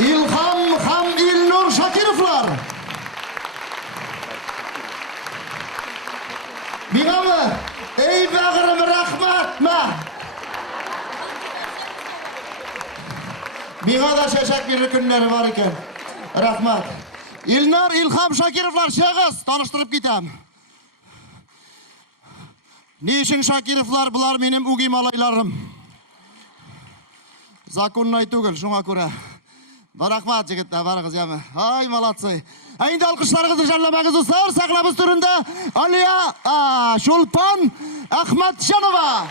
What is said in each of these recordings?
İlham Biğa da şeşekli günleri var iken. Rahmat. İlnar İlham Şakirovlar şeğiz. Tanıştırıp gitem. Ne için Şakirovlar bular benim ugim alaylarım. Zakonnay tugul şuna göre. Rahmat jigitler barıgız yeme. Ay malatsı. Endi alkışlarınızı canlamağınızı sağır saklabız türünde Aliya Şulpan Ahmetcanova.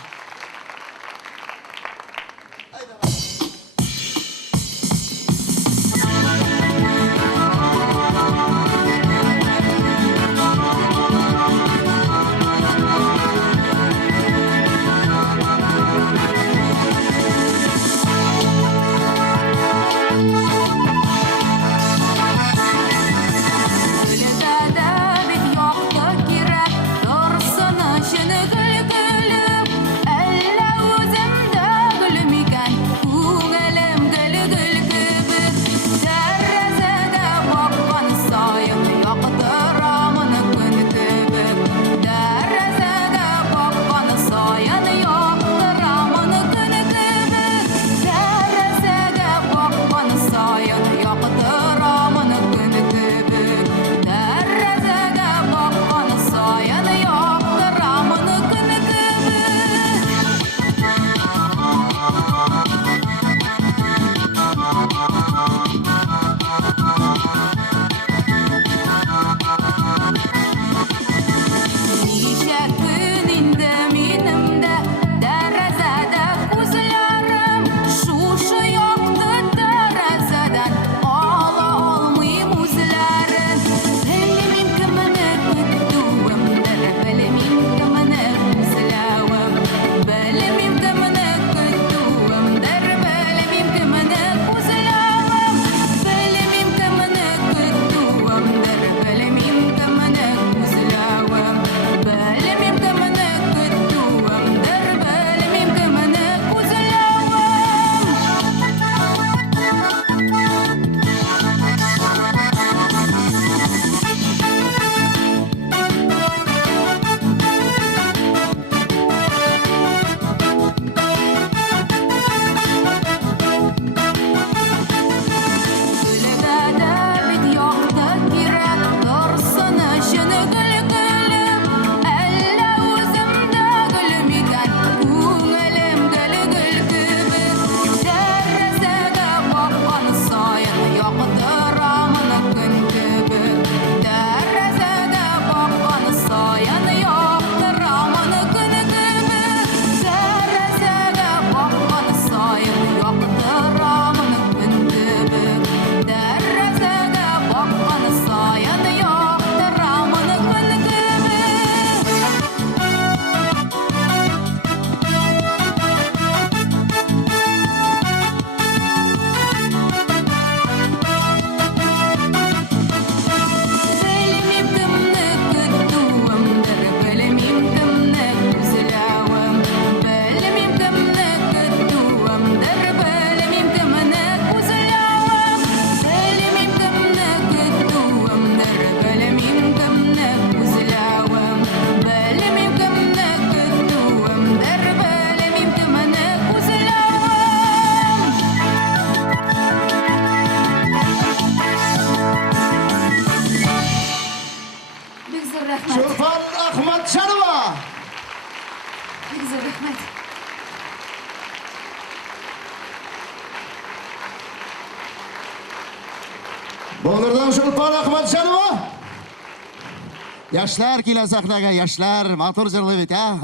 Şulpan Ahmetcanova. Güzel rahmet. Boğdurdan Şulpan Ahmetcanova. Yaşlar kile sahnaga, yaşlar motor jırlayıp ha?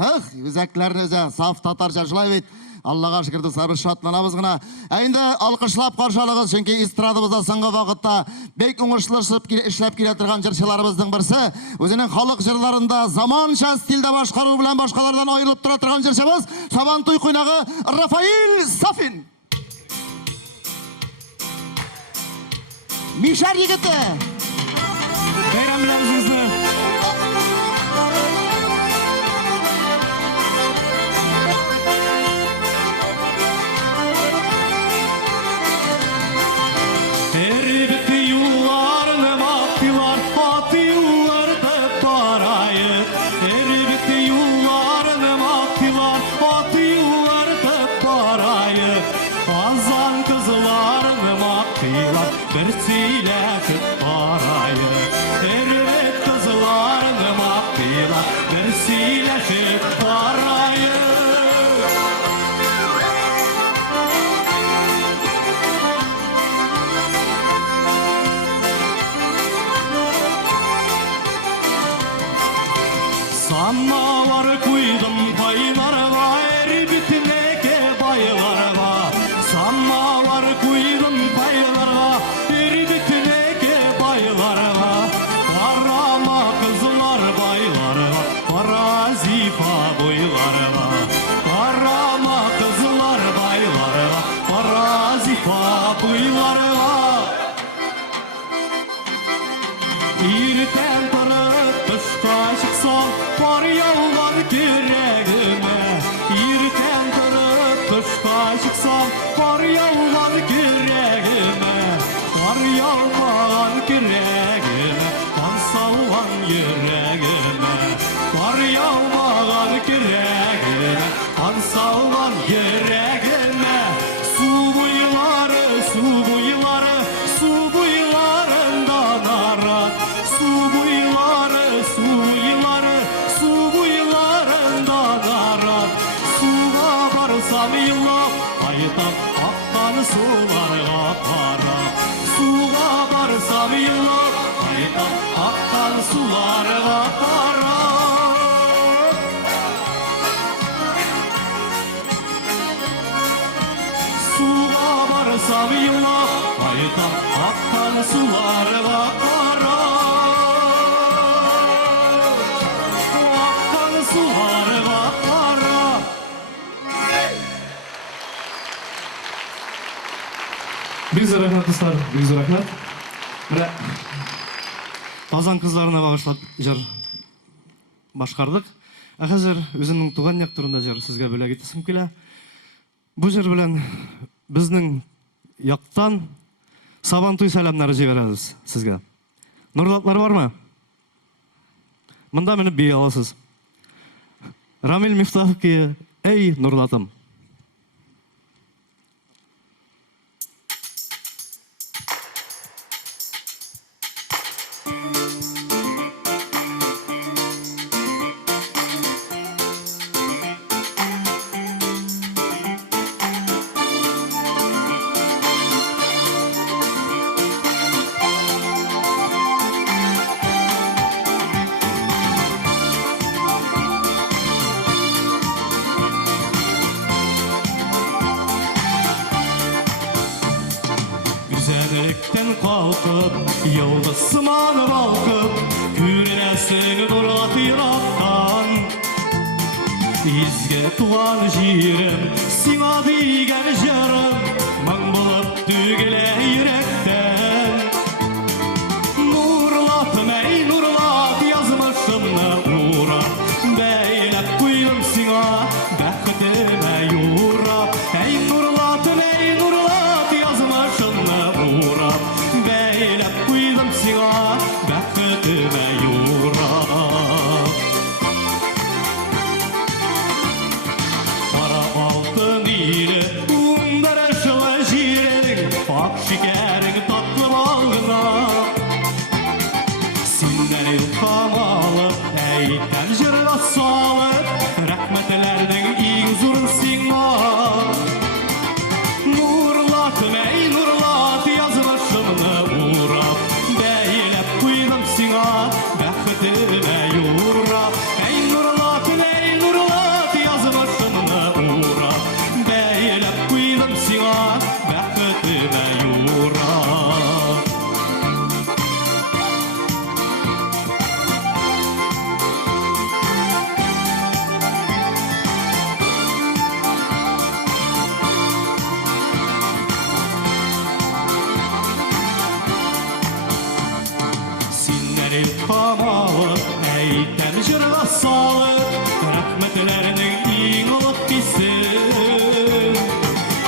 Üzeklerini öze, saf tatar jırlayıp. Allah'a şükür sarı şatlanabız gına. Endi alkışlap karşılığız çünkü istradımızda soңғы vaqtda bek oңышлашып işlep kile turgan jırçılarımızın birisi. Özünün halk jırlarında zamança stilde başqarуу bilen başqalardan ayrılıp tura turgan jırçımız Sabantoy kuynağı Rafail Safin. Mişar yigiti. Bayramlarınızı Azar Saman kızlarını maktilar bir sileşip barayı. Evet kızlarını maktilar bir sileşip barayı. Samavar kuydum paylar var, bitmeke baylar var. Samavar kuydum paylar var, bitmeke baylar var. Karama kızlar baylar var, parazifa boylar var. Karama kızlar baylar var, parazifa boylar var. İrten tarıp dışta çıksam var yalvar yüreğime. İrten tarıp dışta çıksam var yalvar yüreğime. Var yalvar yüreğime, kan salvan yüreğime. Var yalvar yüreğime, kan salvan yüreğime. Su buyları, su buyları, su buylarından arat. Su buyları, su buyları, su buylarından arat. Suğa varsam yıllar, aytan akkan sulara para. Suğa varsam yıllar, aytan akkan sulara para. Suğa varsam yıllar, aytan akkan sulara para. Akkan sulara para. Büyük rahmet dostlar, büyük rahmet. Mine Тазан кызларына багышлап жыр башкардык. Азыр өзүмдүн туган яктарында жыр сизге бөлөк айтасым келе. Бу жыр белән безнең яктан Сабантуй сәламнары җибәрәбез сезгә. Нурлатлар бармы? Монда менеп бия аласыз. Рамил Мифтахов ки, эй Нурлатым. Güzellikten kalkıp, yıldız sımanı balkıp, kürenesini durat Irak'tan. İzge tuğan jirim, sina digen jarım, mang bulup dügele yürekten. Nurlatım ey nurlat yazmışımны uğrap, beylep koydum sina, bəxtime yurap. Ey nurlatım ey nurlat yazmışımны uğrap, beylep koydum sina, bəxtime yurap. Para altın ile umdaraşılı jirenin, ak şekerin tatlı balgına. Sinden ilham alıp, eyten jırla salıp, rahmetlerden en zorun sina. Nurlatım ey nurlat yazmışımны uğrap, beylep koydum sina, bəxtime yurap. Ey nurlatım ey nurlat yazmışımны uğrap, beylep koydum sina, bəxtime yurap. Sinden ilham alıp, eyten jırla salıp, rahmetlerinin en ılık hissi.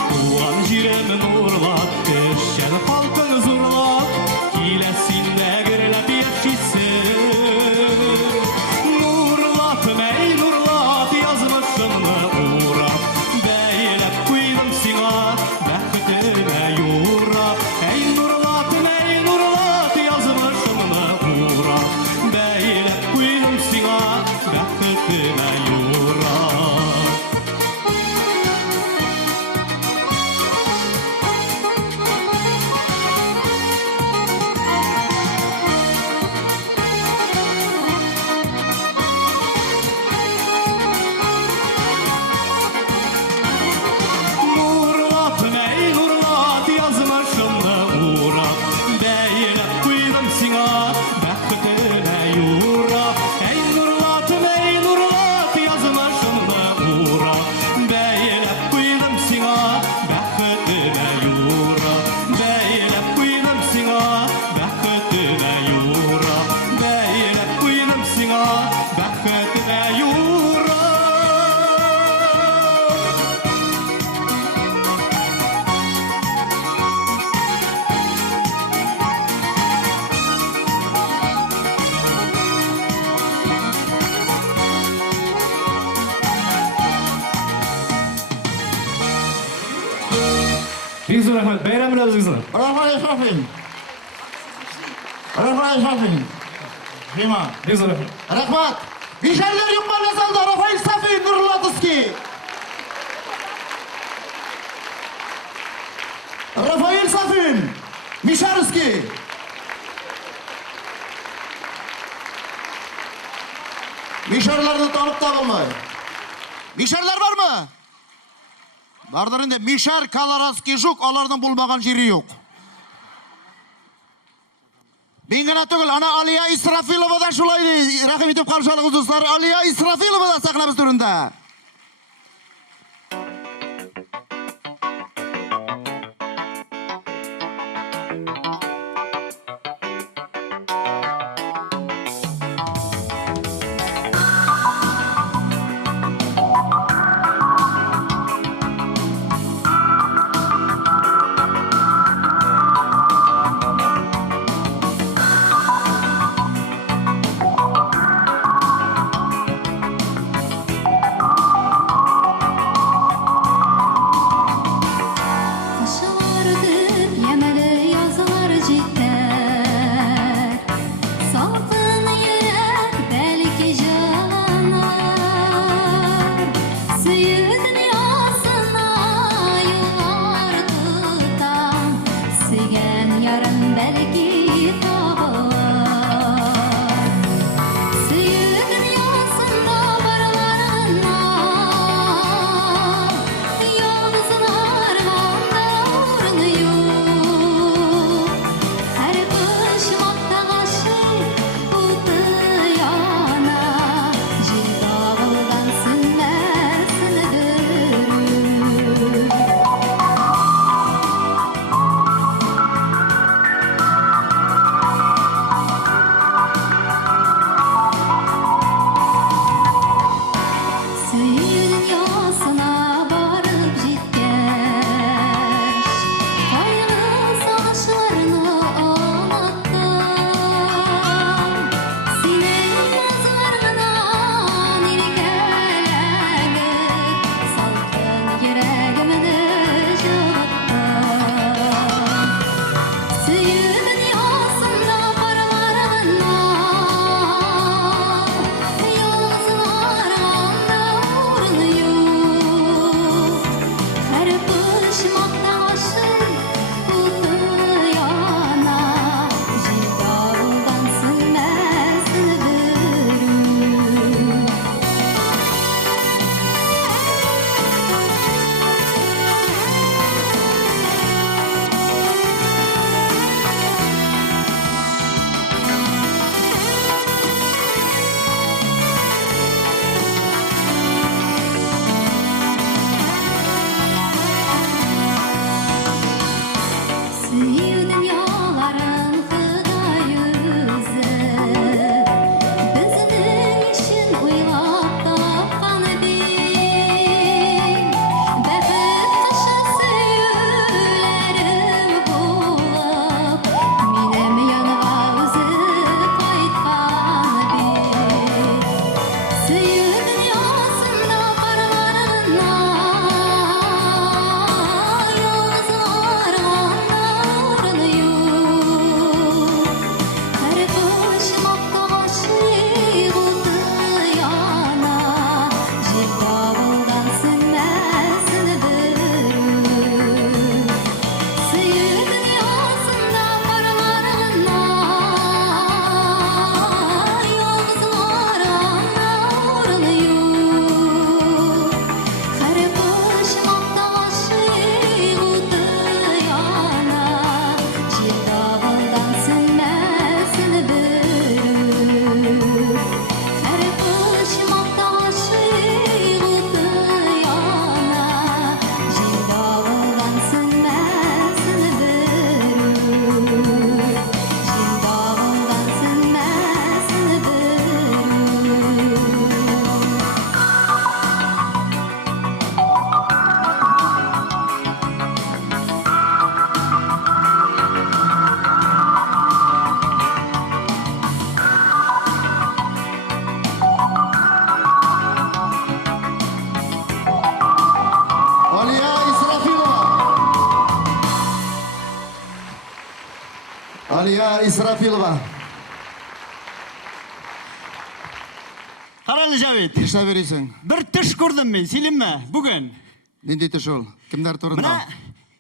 Tuğan jiremin urlap, eşen halkın zurlap, kilesinde girilep yaşisi. Nurlatım ey nurlat yazmışımны uğrap, beylep koydum sina, bəxtime rahmat. Bayram bilan bizlar. Rafael Şafin. Rafael Şafin. Hima. Bizlar rahmat. Rahmat. Mishaller yuqori zalda Rafael Şafin Nurlatovskiy. Rafael Şafin. Misharskiy. Misharlarni tanib topilmay. Misharlar bormi? Bardir endi Mishar, Koloradskiy, Juk, ulardan bo'lmagan jeri yo'q. Mengana tugul ana Aliya Israfilovada shulay rahim etib qarshi olamiz do'stlar. Aliya Israfilovada saqlamiz turunda. Taşlardır yemeli yazılar Алия Исрафилова. Қаралы Жавет, Иша бересің. бір түш көрдім мен, сенемме, бүгін. Нендей түш ол? Кімдер турында? Мына,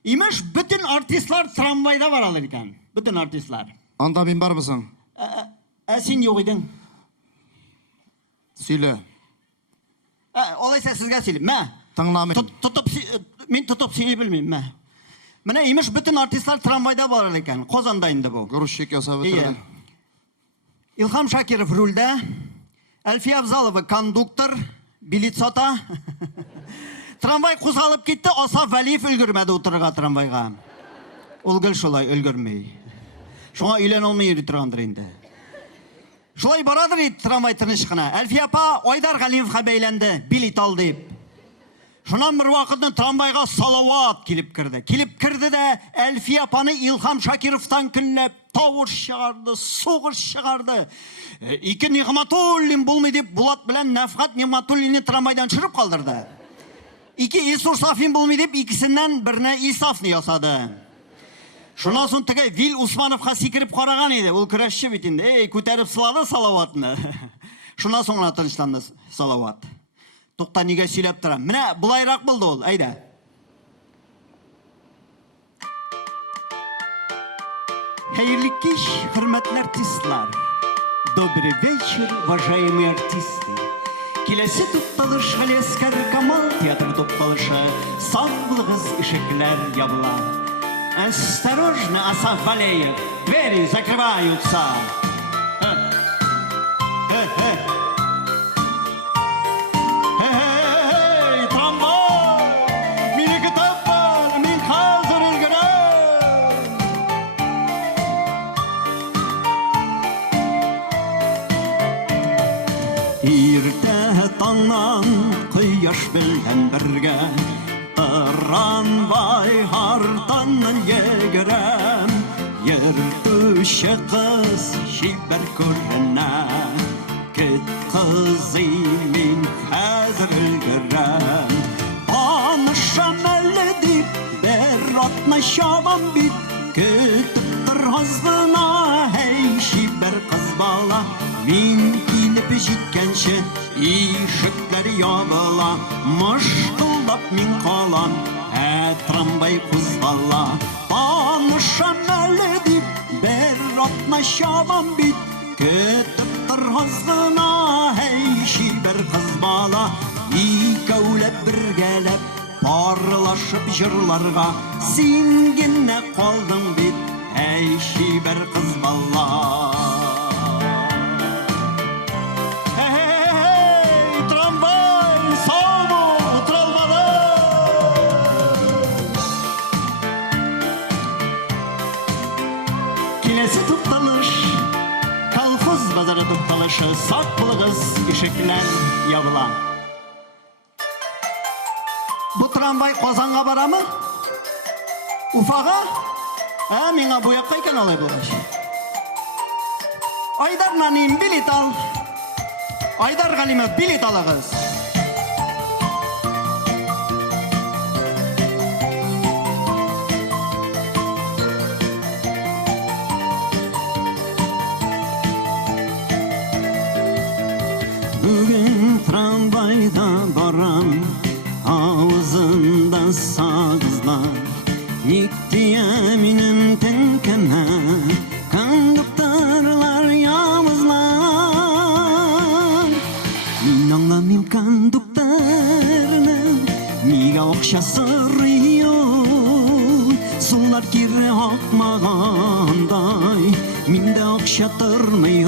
имеш бүтін артистлар трамвайда баралар екен. Бүтін артистлар. Анда мен бармысың? Сен жоқ едің. Сөйле. Олайса сізге сөйлеймін. Мә, Тыңламын. мен тұтып сөйлей білмеймін. Мә. Мына имеш бүтін артистлар трамвайда баралар екен. Қозандайында бұл. Грузчик ясап өтірді. Илхам Шакиров рульда, Әлфия Абзалова кондуктор, билет сата. Трамвай қозғалып кетті, Асаф Вәлиев үлгірмеді отырға трамвайға. Ол гүл шолай үлгірмей. Шоңа үйлен олмай ері тұрғандыр енді. Шолай барадыр еді трамвай тырнышқына. Әлфия апа Айдар Ғалиевқа бейленді, билет ал деп. Шонан бір вақытын трамвайға салауат келіп кірді. Келіп кірді де Әлфия апаны Илхам Шакировтан күнлеп, тауыр шығарды, соғыр шығарды. Икі Нигматуллин болмай деп Булат білән Нәфқат Нигматуллинні трамвайдан шырып қалдырды. Икі Исур Сафин болмай деп икісінен біріне Исафны ясады. Шонан соң тігі Вил Усмановқа секіріп қараған еді. Ол күрәшші бетінде. Көтеріп сылады салауатыны. Шонан соңына тыныштанды салауат. Тоқта неге сөйлеп тұрам. Міне бұлайрақ болды ол. Айда. Hayırlı kış, hürmetli artistler. Добрый вечер, уважаемые артисты. Келесі тупталыш Ғалескер Камал театр тупталышы. Саңғылығыз ішеклер ябыла. Осторожно, Асаф Валеев. Двери закрываются. Иртә таңнан құяш белән бергә трамвай артыннан йөгерәм. Йөртүче кыз чибәр күренә. Кит кызый, мин хәзер өлгерәм. Танышам әле дип бер атна чабам бит. Көтеп торгыз гына, һәй чибәр кыз бала. Мин килеп җиткәнче ишекләр ябыла. Мыштылдап мин калам, трамвай кузгала. Танышам әле дип бер атна чабам бит. Көтеп торгыз гына, һәй чибәр кыз бала. Икәүләп бергәләп парлашып җырларга син генә калдың бит, һәй чибәр кыз бала. Келесі тупталыш, колхоз базары тупталышы, сақ бұлығыз ишекләр ябыла. Бұ трамвай Қозанға барамы? Уфаға? Меңа бұяққа екен олай болғаш. Айдар нанин билет ал. Айдар Ғалима билет алағыз. Бүгін трамвайда барам, аузында сағызлар. Иктия минем тәнкәмә, кондукторлар явызлар. Мин аңламыйм кондукторның, нигә акча сорый. Сулар кире акмагандай, миндә акча тормый.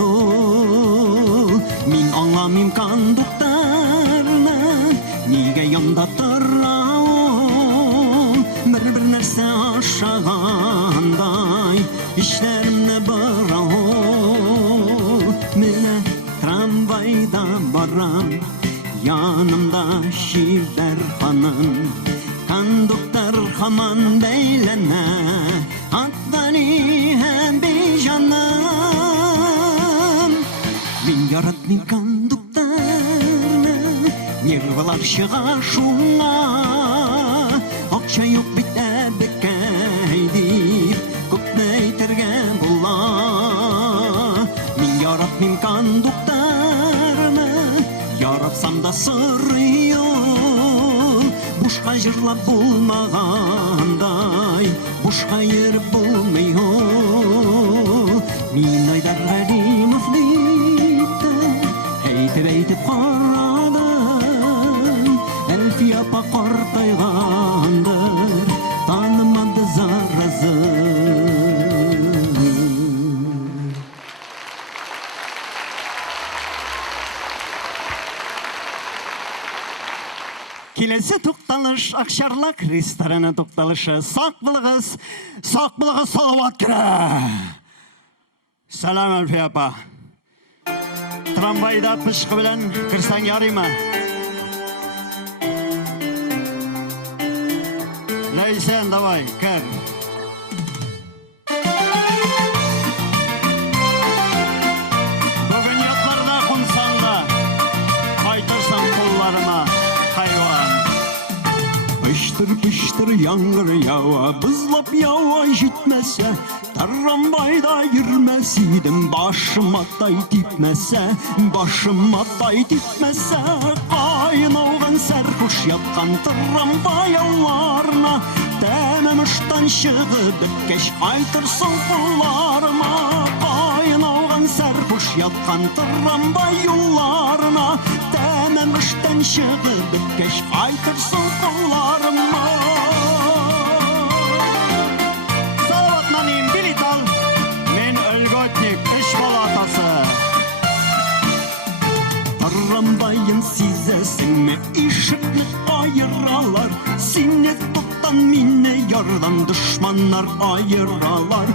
Мин аңламыйм кондукторның, нигә янда тора. Бер нәрсә ашагандай, эшләремне бирау. Менә трамвайда барам, янымда чибәр ханым. Кондуктор һаман бәйләнә, аттани һәм бижаным. Мин яратмыйм кондукторны, нервлар чыга шуңа. Акча юк бит әбекәй дип, күпме әйтергә була. bulmağanday boş hayır bulmuyor. Min Aydar Halimov deydi eytip qaradım. Elfi apa qartayğandır tanımadı zarazı. Келесі тоқталыш Ақшарлақ рестораны тоқталышы. Сақ бұлығыз салауат кірі. Салам Әлфи апа. Трамвайда пышқы білін кірсаң ярый ма? Ләйсен, давай, кір. Бүгін ятларда құнсаңда қайтырсың қолларыма хайван. Пыштыр яңғыр яуа, бызлап яуа жетмесе, трамвайда жүрмес едім, башым аттай типмесе, қайын сәрхуш ятқан трамвай ауларына, тәмім ұштан шығып кеш қайтырсың қоларыма. Қайын сәрхуш ятқан трамвай ауларына, тәмім ұштан шығып кеш қайтырсың қоларыма. Салаватнан ең билет ал, мен үлгөтнік үш палатасы. Трамвайын сезесің ме, ишіклік айыралар, сене тұттан мене ярдан дұшманнар айыралар.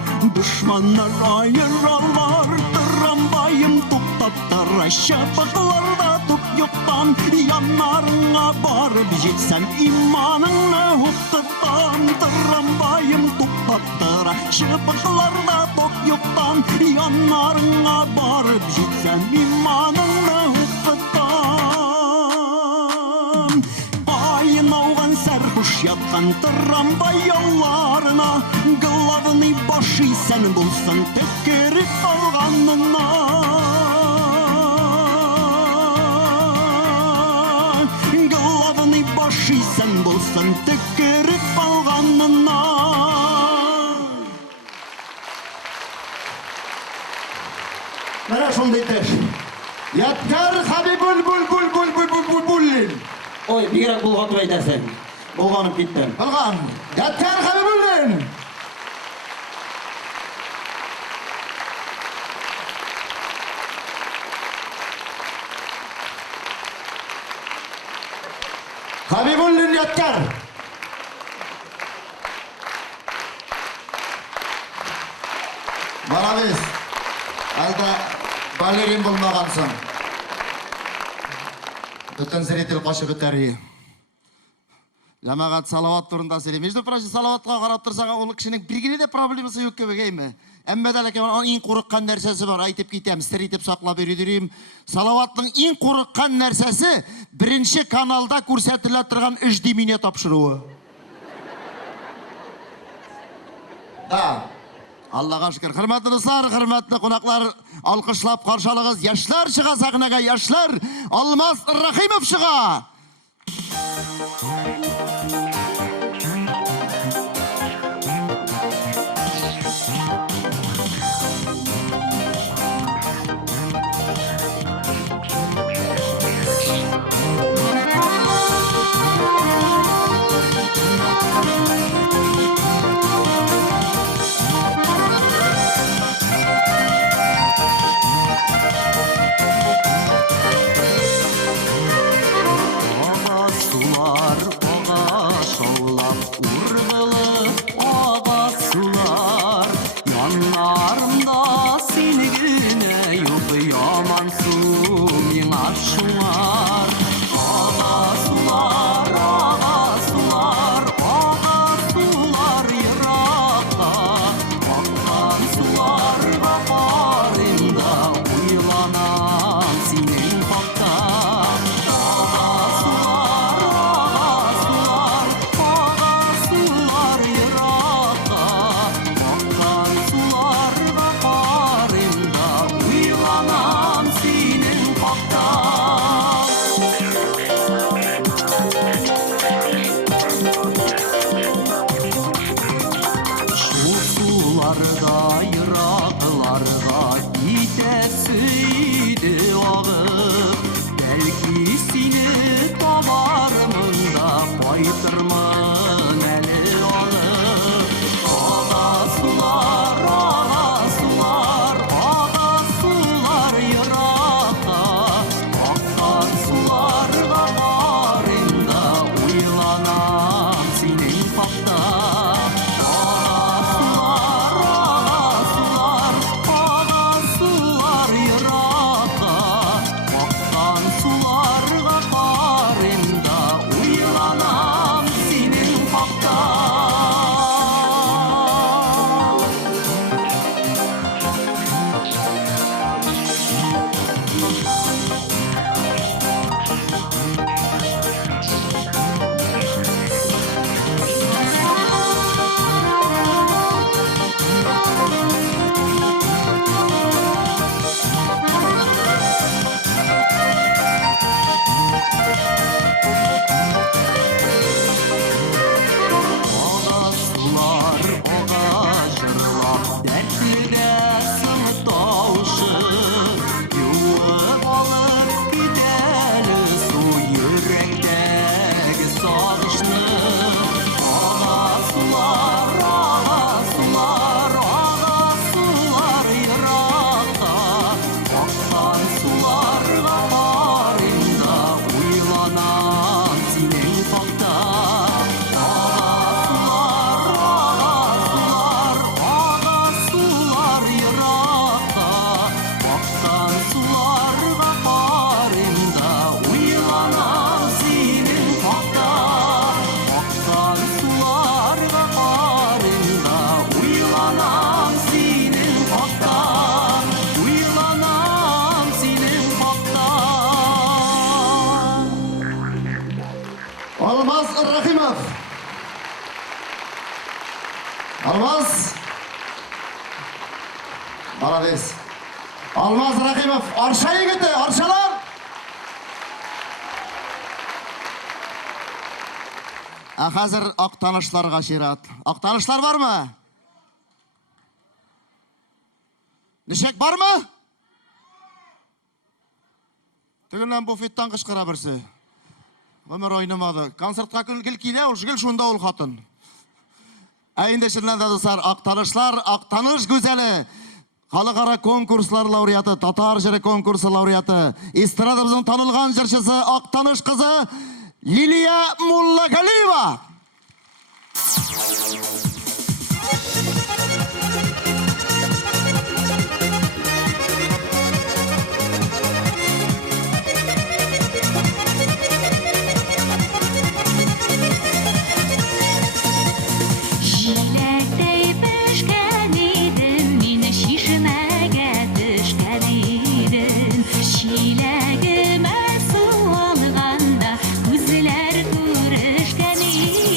Трамвайым тоқтаттар, шапықларда тұп yoqtan, yanlarına barıp jetsem imanını hukkıdan. Tramvayım toktaptıra, şıpıklarda tok yoktan, yanlarına barıp jetsem imanını hukkıdan. Bayın ауған сәрхуш ятқан трамвай yollarına, главный başı sen bulsan tükürüp alğanına. Главный başı sen bulsan tükürüp alğanına. Mana şundaydır. Yatkar Habibulbullin. Oy, birak bulğatып айтасың. Bulğanып кеттім. Bulğan. Yatkar Habibulbullin. Habibulbullin Yatkar. Barabız. Alda балерин болмағансың. Бүтін зритель қошы бітәрі. Жамағат салават турында сөйлейді. Между прочим, салаватқа қарап тұрсаға, ол кішінің біргіне де проблемасы өкке бігеймі? Әммәді әлеке, ең қорыққан нәрсесі бар. Айтып кетем, сіздер етіп сақлап үйредірейім. Салаваттың ең қорыққан нәрсесі бірінші каналда көрсетілі тұрған үшді мине тапшыруы. Да. Аллаға шүкір. Құрметті достар, құрметті қонақтар, алқышлап қаршалығыз. Яшьлар шыға сахнаға, яшьлар. Алмас Рахимов шыға. Uzaklarda yıraklarda gidesiydi ağım. Belki seni tavarımın da baytırmın eli ağım. Ağa sular, ağa sular, ağa sular yırakta. Akan sularga varında uylanam senin fakta. Ağa sular, yırakta. Akan sularga varında uylanam senin fakta. Oğa sular, oğa jırlap, dertlere sığdavşı. Yuvup alıp gideli su yürekteki sağışını. Oğa sular, yırakta. Akan sularga varında uylanam senin fakta. Ağa sular yırakta. Akan sularga varında uylanam senin fakta. Akan sularga varında uylanam senin fakta. Uylanam senin fakta. Almaz Rahimov. Almaz. Молодец. Almaz Rahimov. Arşa yigiti, arşalar. Hazır aqtanışlarga şirat. Aqtanışlar var mı? Nişek var mı? Tügünden bufettan kışkıra birsi. Ömer oynamadı. Konsertga kilkide ol, şigil şunda ol hatın. Endi şundan da dostlar, aqtanışlar, aqtanış güzeli. Халыкара конкурслар лауреаты, Татар жыры конкурсы лауреаты, эстрадабыздын танылган жырчысы Ақтаныш кызы Лилия Муллагалиева. Җиләктәй пешкән идем, мин чишмәгә төшкән идем. Чиләгемә су алганда күзләр күрешкән идем.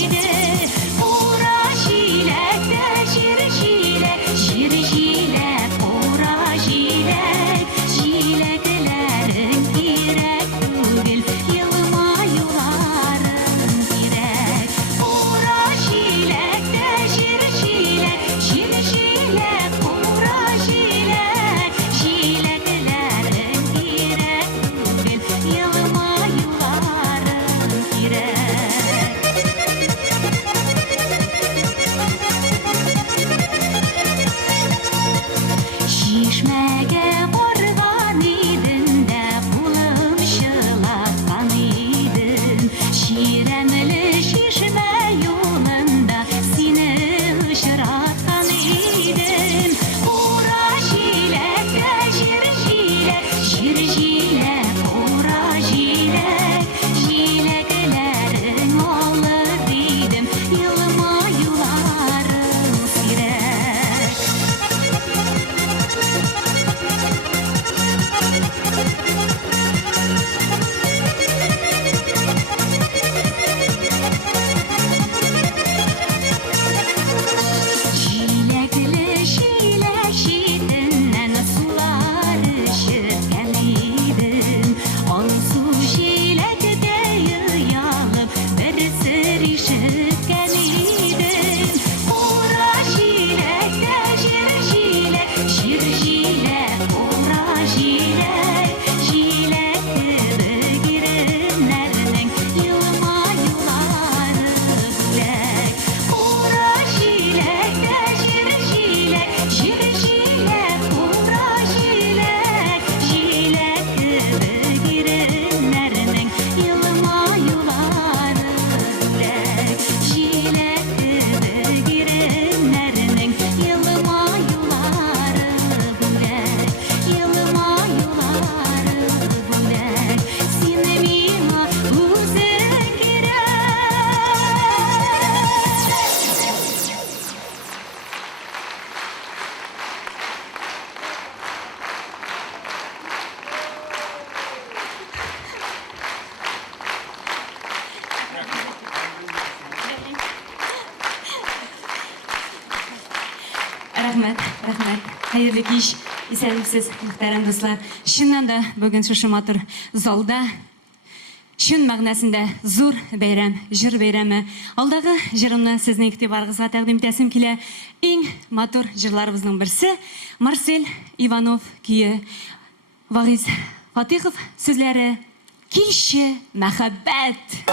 Рахмет. Хайырлы кич. Исәнмесез, мөхтәрәм дуслар. Чыннан да бүген шушы матур залда шын мәгънәсендә зур бәйрәм, җыр бәйрәме. Алдагы җырымны сезнең игътибарыгызга тәкъдим итәсем килә. Иң матур җырларыбызның берсе Марсель Иванов кие. Вагиз Фатихов сүзләре Килче мәхәббәт.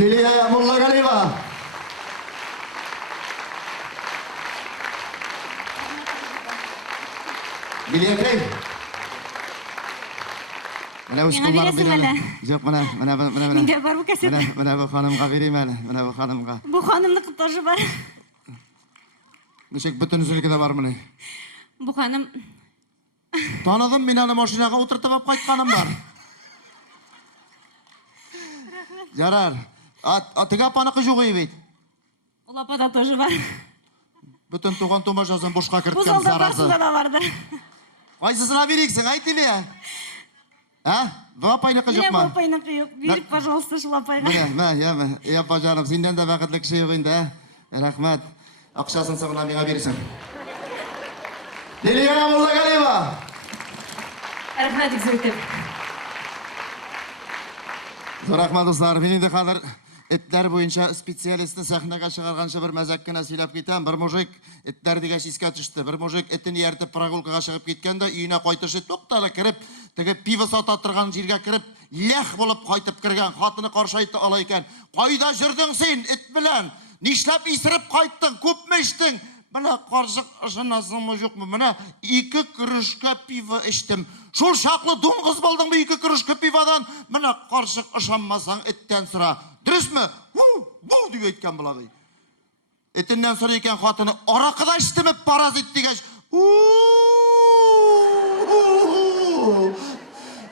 Liliya Mullagaliyeva. Liliya Krem. Mana bu Menga berasizmi mana? Yo'q, mana. Menga bor bu kaset. Mana bu xonimga berayman, mana bu xonimga. Bu xonimniki тоже bor. Nechuk butun uzuligida bor mana. Bu xonim Tanidim, men ana mashinaga o'tirtib olib qaytganim bor. Jarar. Atiga panaqi yo'q edi. Lapada тоже bor. Butun to'g'on tomoshasin boshqa Bu kiritgan zalda zarazi. barsida da bordi. Qaysisini beriksin, aytili. Ha? Vapayniqi Menga yo'qmi? bu yo'q. Berik, пожалуйста, shlapayga. Mana, ya bajanım, sendan da vaqtli kishi yo'q endi. Rahmat. Aqshasini sog'lab menga bersin. Liliya Mullagaliyeva. Rahmat Zuytib. Rahmat do'stlar, mening de hozir Этләр буенча специалистны сәхнәгә чыгарганчы бер мәзәк кенә сөйләп китәм. Бер мужик этләр дигәч искә төште. Бер мужик этен ияртеп прогулкага чыгып киткәндә, өенә кайтышы туктала кирип, теге пиво сата торган җиргә кирип, ләх булып кайтып кергән. Хатыны каршы айтты ала икән. Кайда җөрдең син эт белән? Нишләп исереп кайттың? Күпме эчтең? Менә карчык ышанасыңмы юкмы? Менә 2 кружка пиво эчтем. Шул чаклы дуңгыз булдыңмы 2 кружка пиводан? Менә карчык ышанмасаң эттән сора. Дөресме? Бу дип әйткән булагый. Этеннән сора икән хатыны, аракыда эчтеме паразит дигәч.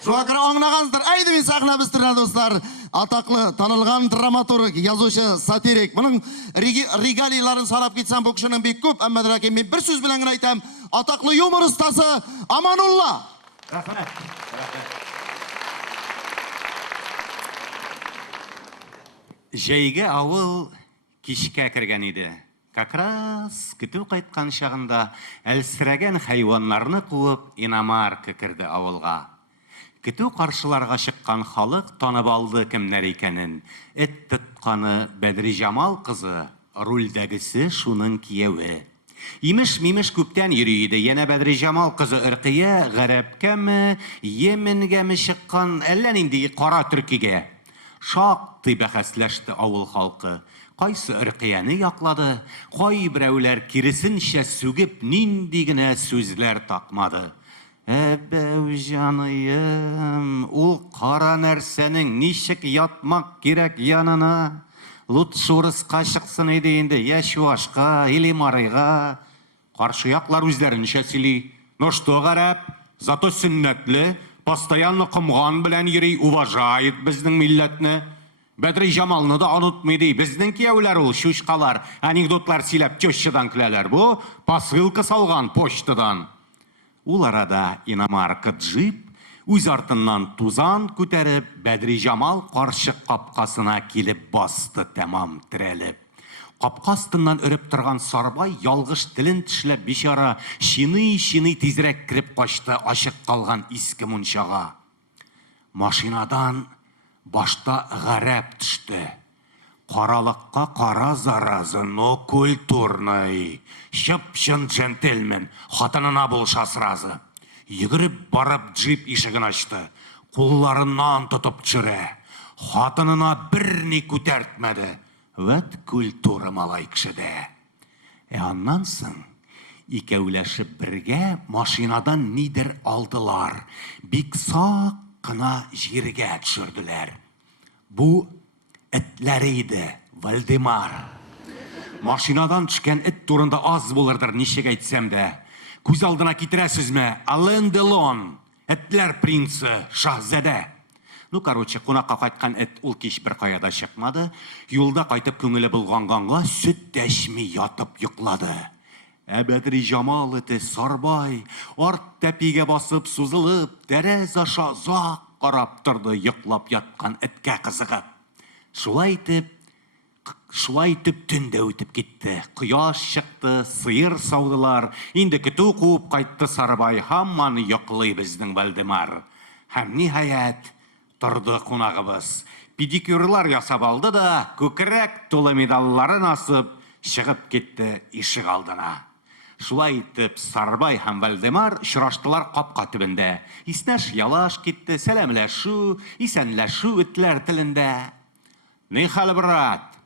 Шуңа күрә аңлагансыздар. Әйди мин сәхнәбез турында дуслар. Атаклы, танылган драматург, язучы, сатирик. Буның регалияларын санап китсәм, бу кешенең бик күп, әмма ләкин мин бер сүз белән генә әйтәм. Атаклы юмор остасы Аманулла. Рәхмәт. Җәйге авыл кичкә кергән иде. Как раз көтү кайткан чагында әлсерәгән хайваннарны куып иномарка керде авылга. Көтү каршыларга чыккан халык танып алды кемнәр икәнен. Эт тотканы Бәдри Җамал кызы, рульдәгесе шуның кияве. Имеш-мимеш күптән йөри иде. Яна Бәдри Җамал кызы Иркия гарәпкәме, Йеменгәме чыккан, әллә нинди кара төркигә. Шактый бәхәсләште авыл халкы. Кайсы Иркияне яклады, кай берәүләр киресенчә сүгеп нинди генә сүзләр такмады. Әбәү җаныем, ул кара нәрсәнең ничек ятмак кирәк янына? Лутшурыска чыксын иде инде, я Чувашка, или Марыйга. Каршы яклар үзләренчә сөйли. Ну что, гарәп, зато сөннәтле, постоянно кымган белән йөри, уважает безнең милләтне. Бәдри Җамалны да онытмый, безнең кияүләр ул шушкалар, анекдотлар сөйләп тещадан көләләр. Бу посылка салган почтадан. Ул арада иномарка джип үз артыннан тузан күтәреп, Бәдри Җамал карчык капкасына килеп басты тәмам терәлеп. Капка астыннан өреп торган Сарбай ялгыш телен тешләп бичара чиный тизрәк кирип качты ачык калган иске мунчага. Машинадан башта гарәп төште. Каралыкка кара заразы, но культурный. Чып-чын джентльмен, хатынына булша сразу. Йөгереп барып джип ишеген ачты. Кулларыннан тотып төшерә. Хатынына берни күтәртмәде. Вәт культура малай кешедә. Аннан соң икәүләшеп бергә машинадан нидер алдылар. Бик сак кына җиргә төшерделәр. Бу этләре иде, Вальдемар. Машинадан төшкән эт турында аз булырдыр, ничек әйтсәм дә. Күз алдына китерәсезме? Ален Делон, этләр принцы, шаһзадә. Ну, короче, кунакка кайткан эт ул кич бер каяда чыкмады. Юлда кайтып күңеле булганганга сөт тәшми ятып йоклады. Бәдри Җамал эте Сарбай арт тәпигә басып сузылып, тәрәз аша зак карап торды йоклап яткан эткә кызыгып. Шулай итеп төндә үтеп китте. Кояш чыкты, сыер саудылар. Инде көтү куып кайтты Сарбай, һаман йоклый безнең Вальдемар. Һәм ниһаять торды кунагыбыз. Педикюрлар ясап алды да, күкрәк тулы медалларын асып, чыгып китте ишек алдына. Шулай итеп Сарбай һәм Вальдемар очраштылар капка төбендә. Иснәш ялаш китте, сәламләшү, исәнләшү этләр телендә. Ни хәл, брат?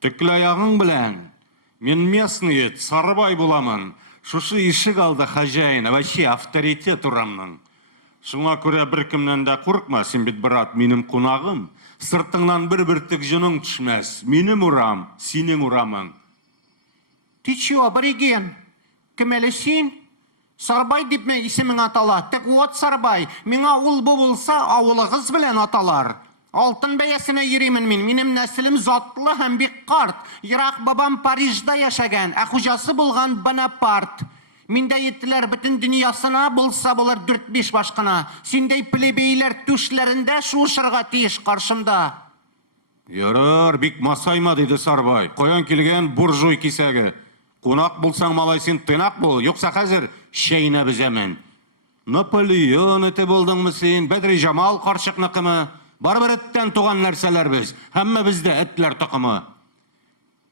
Төкле ягың белән. Мин местный, Сарбай буламын. Шушы ишек алды хәҗәйин, вообще авторитет урамның. Шуңа күрә беркемнән дә курыкма, син бит, брат, минем кунагым. Сыртыңнан бер бөртек җының төшмәс. Минем урам, синең урамың. Ты чё, абориген? Кем әле син? Сарбай дипме исемең атала. Тек вот Сарбай. Миңа ул бу булса, авылыгыз белән аталар. Алтын бәясенә йөримен мин. Минем нәселем затлы һәм бик карт. Ерак бабам Парижда яшәгән, ә хуҗасы булган Бонапарт. Миндә итләр бөтен дөньясына булса булыр 4-5 башкына. Синдәй плебейләр түшләрендә шушырга тиеш каршымда. Ярар, бик масайма, диде Сарбай. Каян килгән буржуй кисәге. Кунак булсаң, малай, син тыйнак бул, юкса хәзер шәйнә безәмен. Наполеон эте булдыңмы син? Бәдри Җамал карчыкныкымы? Барбыр эттен туган нәрсәләр без. Һәммә бездә этләр токымы.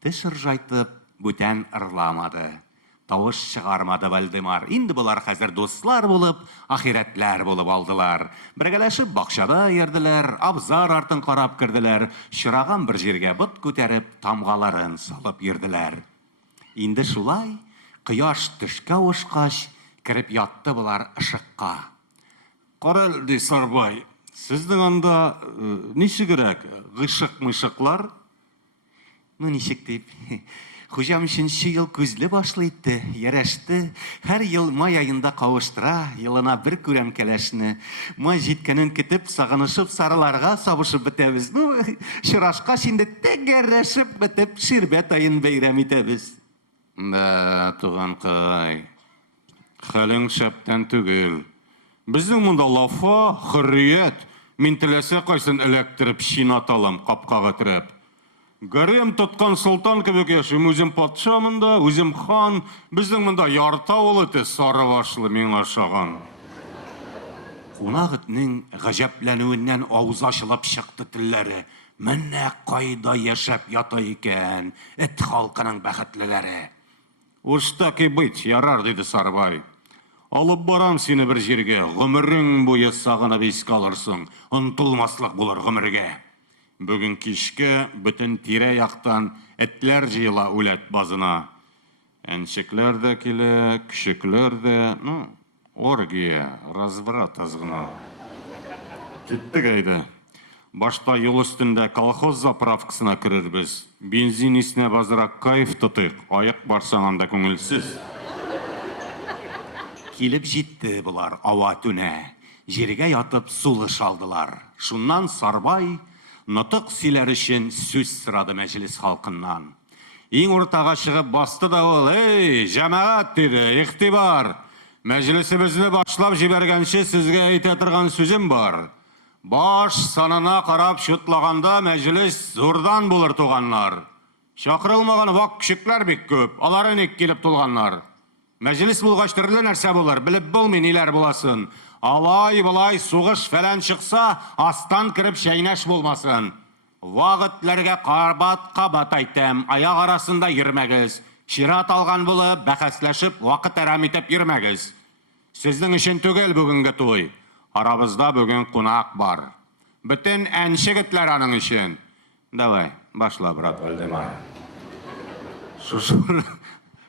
Теш ыржайтып, бүтән ырламады. Тавыш чыгармады Вальдемар. Инде булар хәзер дуслар булып, ахирәтләр булып алдылар. Бергәләшеп бакчада йөрделәр, абзар артын карап кирделәр, чыраган бер җиргә бот күтәреп, тамгаларын салып йөрделәр. Инде шулай, кояш төшкә ушкач, кирип ятты булар ышыкка. Карал ди Сарбай, сезнең анда ничегрәк гышык-мышыклар? Ну ничек дип? Хуҗам 3нче ел күзле башлый итте, ярашты. Һәр ел май айында кавыштыра, елына бер күрәм кәләшне. Май җиткәнен көтеп, сагынышып сарыларга сабышып бетәбез. Ну, шырашкач инде тәгәрәшеп бетеп, ширбәт айын бәйрәм итәбез. Да, туганкай. Хәлең шәптән түгел. Безнең монда лафа, хөррият. Мин теләсә кайсын эләктереп чинаталам капкага терәп. Гарем тоткан солтан кебек яшим, үзем патша монда, үзем хан, безнең монда ярты авыл эте сары башлы миңа ошаган. Кунак этнең гаҗәпләнүеннән авыз ачылып чыкты телләре. Менә кайда яшәп ята икән, эт халкының бәхетлеләре. Уштаки бит, ярар, диде Сарбай. Алып барам сине бер җиргә, гомерең буе сагынып искә алырсың, онтылмаслык булыр гомергә. Бүген кичкә бөтен тирә-яктан этләр җыела үләт базына. Әнчекләр дә килә, кичекләр дә, ну, оргия, разврат азгына. Киттек әйдә. Башта юл өстендә колхоз заправкасына керербез. Бензин исенә базрак кайф тотыйк, аяк барсаң анда күңелсез. Килеп җитте булар ава түнә. Җиргә ятып сулыш алдылар. Шуннан Сарбай нотык сөйләр өчен сүз сорады мәҗлес халкыннан. Иң уртага чыгып басты да ул: "Эй, җәмәгать", диде, "игътибар. Мәҗлесебезне башлап җибәргәнче сезгә әйтә торган сүзем бар. Баш санына карап шутлаганда мәҗлес зурдан булыр туганнар. Чакырылмаган вак кешекләр бик күп, алар ник килеп тулганнар. Мәҗлес булгач төрле нәрсә булыр, белеп булмый ниләр буласын. Алай-былай сугыш фәлән чыкса, астан кирип шәйнәш булмасын. Вакытларга кабат әйтәм, аяк арасында йөрмәгез. Чират алган булып, бәхәсләшеп, вакыт әрәм итеп йөрмәгез. Сезнең өчен түгел бүгенге туй. Арабызда бүген кунак бар. Бөтен әншегетләр аның өчен. Давай, башла, брат Вальдемар.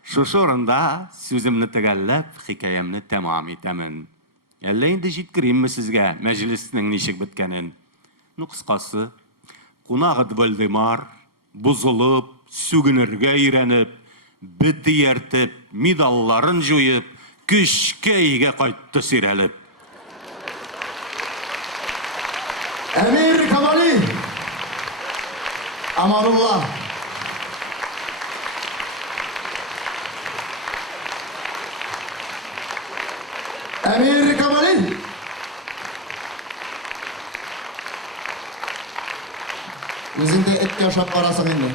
Шушы урында сүземне төгәлләп, хикаямны тәмам итәмен. Әллә инде җиткеримме сезгә мәҗлеснең ничек беткәнен? Ну, кыскасы, кунагы Вальдемар бузылып, сүгенергә өйрәнеп, бит ияртеп, медалларын җуеп, көчкә өйгә кайтты сирәлеп. Әмир Камали, Амарулла. Әмир Камали. Өзіңде әтке ашап қарасың енді.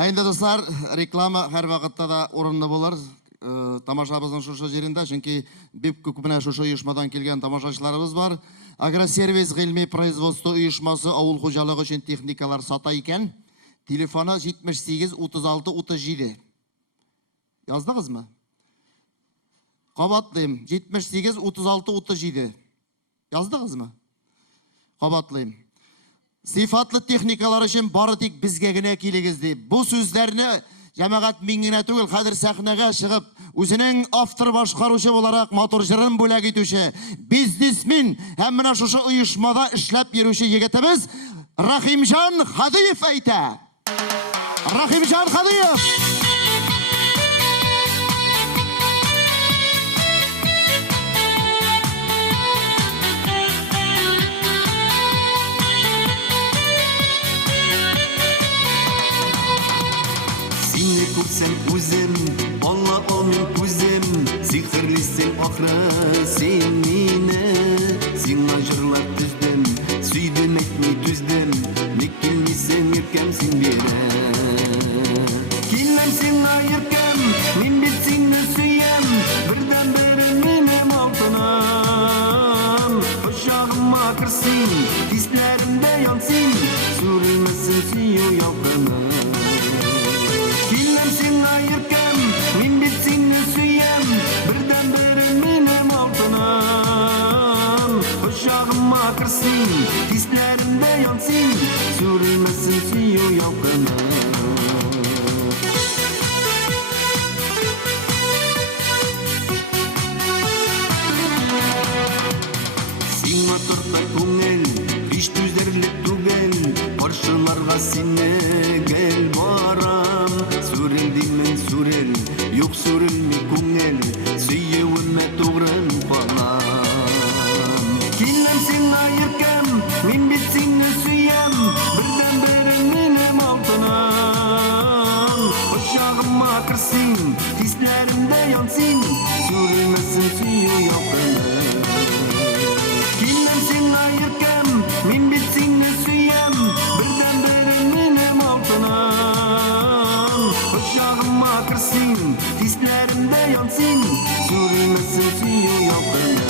Әйінді достар, реклама һәр вақытта да орынды болар. Тамашабыздың шушы жерінде, чөнки бик күп менә шушы оешмадан келген тамашачыларыбыз бар. Агросервис гыйльми производство оешмасы авыл хуҗалыгы өчен техникалар сата икән. Телефоны 78 36 37. Яздыгызмы? Кабатлыйм. 78 36 37. Яздыгызмы? Кабатлыйм. Сыйфатлы техникалар өчен бары тик безгә генә килегез дип. Бу сүзләрне җәмәгать мин генә түгел, хәзер сәхнәгә чыгып, үзенең автор башкаручы буларак матур җырын бүләк итүче, бизнесмен һәм менә шушы оешмада эшләп йөрүче егетебез Рахимҗан Хадиев әйтә. Рахимҗан Хадиев. Күрсәм үзем, аңла алмыйм күзем, сихерлисең ахры син мине. Сиңа җырлар төздем, сөйдем әйтми түздем, ник килмисең иркәм син бире. Килмәм сиңа иркәм, мин бит сине сөям, бердән бере минем алтыным. Кочагым kırsın, hislerimde yansın, sürülmesin suyu yalkını. Killem sen ayırkem, min bitsin süyem, birden beri benim altınım. Kuşağıma kırsın, hislerimde yansın, sürülmesin suyu yalkını. Turta kungen, hiç düzerlik tugen, karşılarga sine gel baram. Süreldim men sürel, yok sürelmi kungen, süyevime tuğran falan. Killem sen ayırkem, min bitsin süyem, birden beri benim altınım. Kuşağıma kırsın, hislerimde yansın, sürülmesin suyu yaprağım. Killem sen ayırkem, min bitsin süyem, birden beri benim altınım. Kuşağıma kırsın, hislerimde yansın, sürülmesin suyu yaprağım.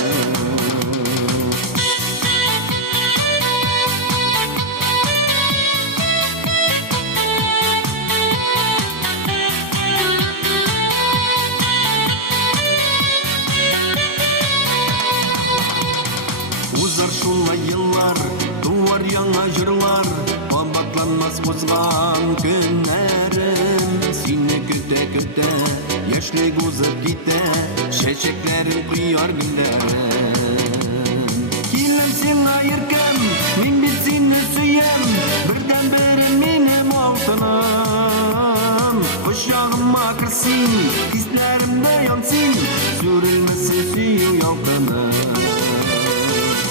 Uzar şunla yıllar, duvar yana jırlar, babaklanmaz bozgan günlerim. Seni köte köte, yaşlık uzak gite, çiçeklerin kıyar günlerim. Killem sen ayırkem, min bitsin süyem, birden beri benim altınım. Kuşağıma kırsın, hislerimde yansın, sürülmesin suyu yalkını.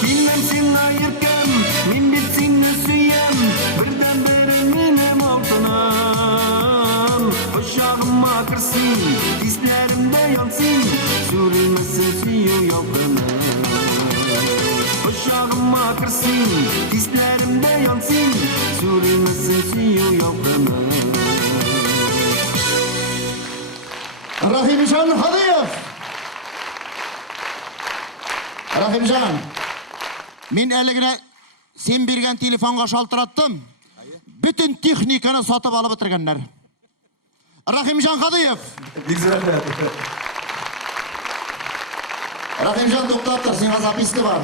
Killem sen ayırkem, min bitsin süyem, birden beri benim altınım. Kuşağıma kırsın, hislerimde yansın, sürülmesin suyu yalkını. Kuşağıma kırsın, hislerimde yansın, sürülmesin suyu yalkını. Rahimjon Hadiyev. Rahimjon. Men eligine sen bergen telefonga şaltırattım. Bütün texnikani sotib olib bitirganlar. Rahimjon Hadiyev. Rahimjon to'xtab tur, senga zapiska bor.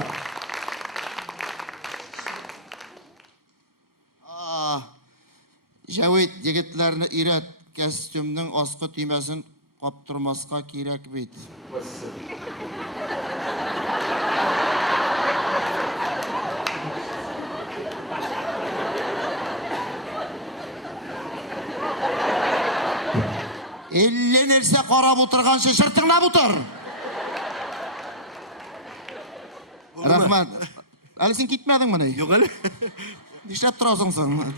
Javit yigitlarni uyrat, kostyumning ostki tuymasin qoptirmasqa kerak bit. Elli nerse qarab o'tirgan shirtinglab o'tir. Rahmat. Ali sen ketmadingmi? Yo'q ali. Ishlab turasan sen.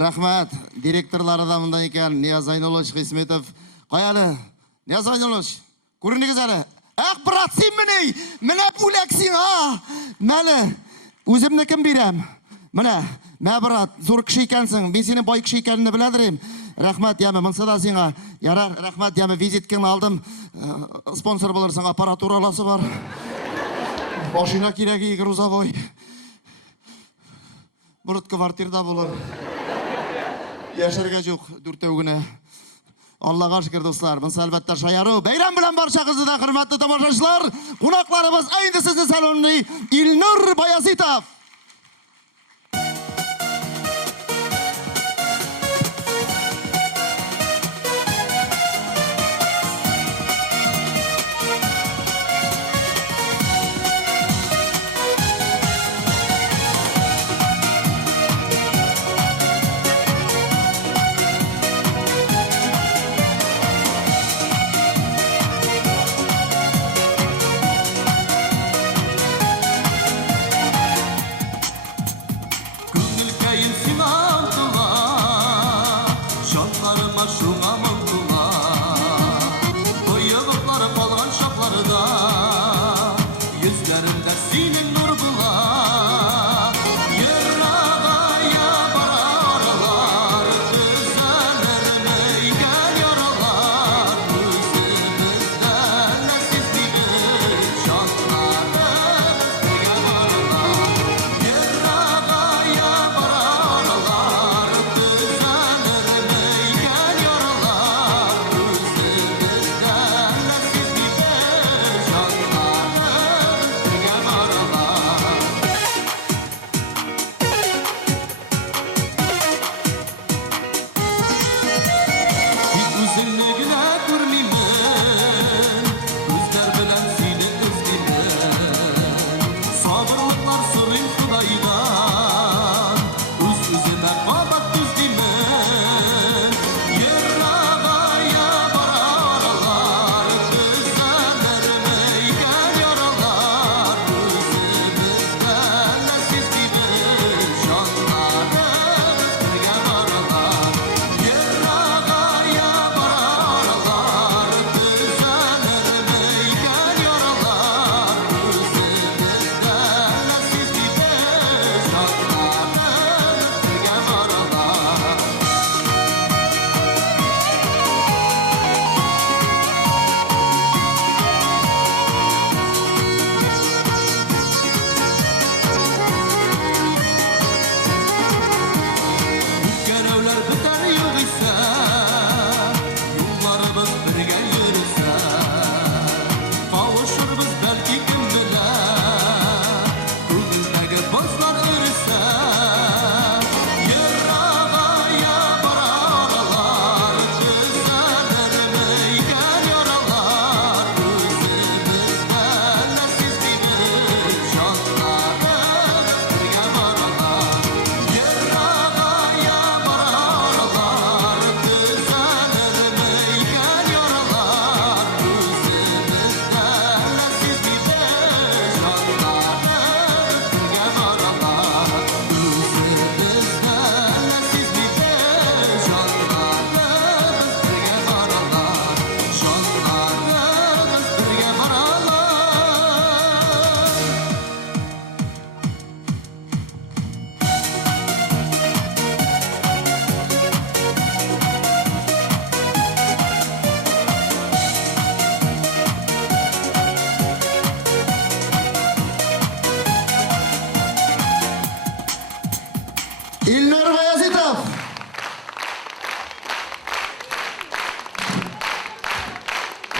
Rahmat. Direktorlaridan bundan ekan Niyaz Aynulovich Xismetov. Qo'yali. Niyaz Aynulovich, ko'ringiz ali. Brat sen mana pulaksin ha. Mana o'zimni kim beram? Mana, brat, zo'r kishi ekansan. Men seni boy kishi ekanini biladirim. Rahmat yami, mingsa senga. Yara, rahmat yami, vizitkangni oldim. Sponsor bo'larsan, apparaturalasi bor. Mashina kerak, грузовой. Bulut kvartirda bo'lar. Yasharga yo'q, durtavgina. Allohga shukr do'stlar. Biz albatta shayaru bayram bilan barchangizga hurmatli tomoshabinlar, qo'noqlarimiz endi sizni salomli Ilnur Bayazitov.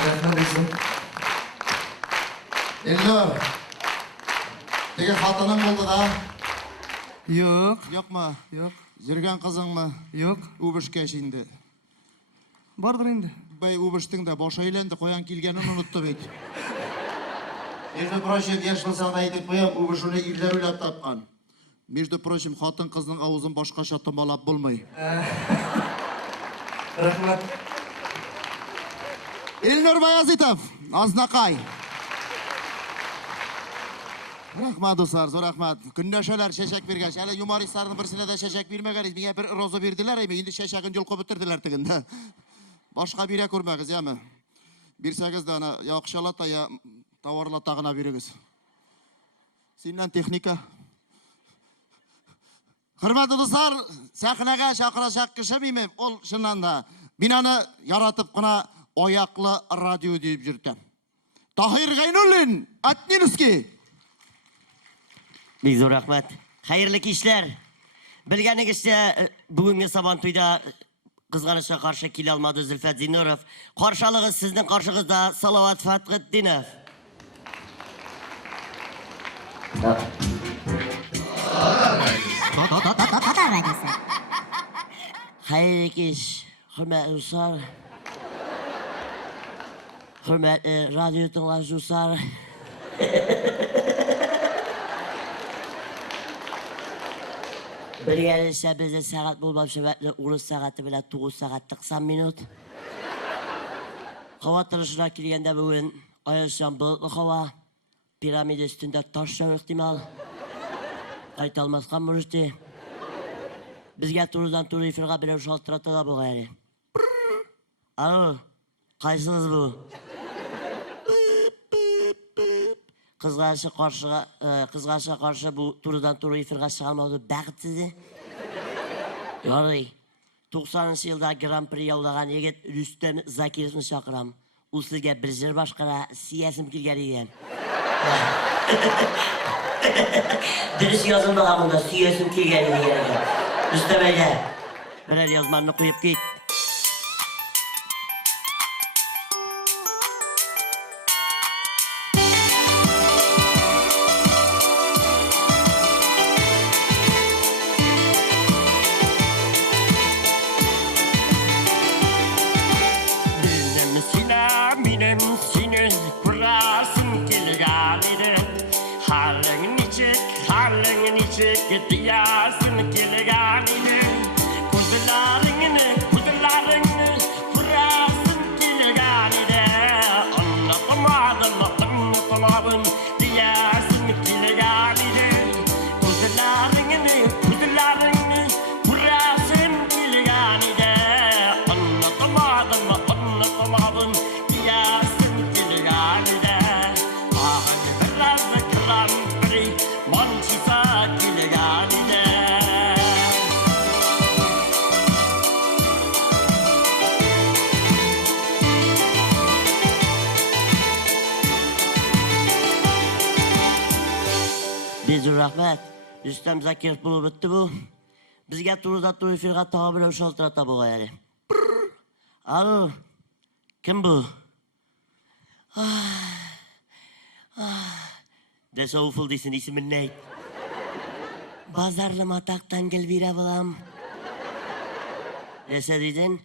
Рахмат дейсің. Elnur. Degan xotining bo'ldi da. Yo'q, Yo'qmi? yo'q, Yurgan qizingmi? yo'q. Ubishga endi. Bardir endi. Bay ubishdingda bosh aylandi, qo'yan kelganini unutdi bek. Между прочим, yash bo'lsam aytib qo'yam, ubishini illar o'ylab topgan. Между прочим, xotin qizning ovuzini boshqacha tomolab bo'lmay. Rahmat. Elnur Bayazitov, Oznaqay. Rahmat do'stlar, zo'r rahmat. Kundashalar shashak bergan. Hali yumoristlarning birisine de shashak bermaganingiz. Menga bir roza berdilar, endi shashagini yo'lqa bitirdilar tig'inda. Boshqa bira ko'rmagiz, yami? Bersagizda ana yoqshalata ya tovarlar tag'ina berigiz. Sendan texnika. Hurmatli do'stlar, sahnaga chaqirashaq kishimaymi? Ol shunanda binani yaratib qana oyoqli radio deb yurdi. Tahir G'aynullin, Atninuski. Bek zo'r rahmat. Xayrli ishlar. Bilganingizcha, bugungi sabon to'yda qizg'anishga qarshi kela olmadi Zulfat Zinurov. Qarshilig'i sizning qarshingizda Salovat Fathiddinov. Xayrli ish. Hurmatli do'stlar. Hurmatli radio tinglovchilar. Bilganingizcha bizda soat bo'lmab shabatli urus soati bilan 9 soatda 90 minut. Havo tirishlar kelganda bugun Oyashon bulutli havo, piramida ustida toshlar ehtimol. Qayta olmasdan murishdi. Bizga turdan tur efirga bir shaltiratada bu g'ayri. Alo, qaysiniz bu? Qizg'ashga qarshi bu turdan tur efirga chiqarmadi baxtsiz. Yo'q. 90-yilda Grand Prix yo'llagan yigit Rustam Zakirovni chaqiram. U sizga bir jir boshqara siyasim kelgan ekan. Dirish yozilmagan bunda siyasim kelgan ekan. Rustam aka, bir yozmanni qo'yib ket. Diyasın keleganine, kuzularını, kurasın keleganine. Anlatamadım, diyasın keleganine. Kuzularını, kurasın keleganine. Anlatamadım, diyasın keleganine. Ahane biraz da kram biri, mançisa keleganine. Bezur rahmat. Rustam Zakirov bo'lib o'tdi bu. Bizga turda tur efirga tog'i bilan shaltirata bu g'ayri. Alo. Kim bu? Desa uful deysin, ismini ne? Bazarlı mataktan Gülbira bulam. Desa deydin?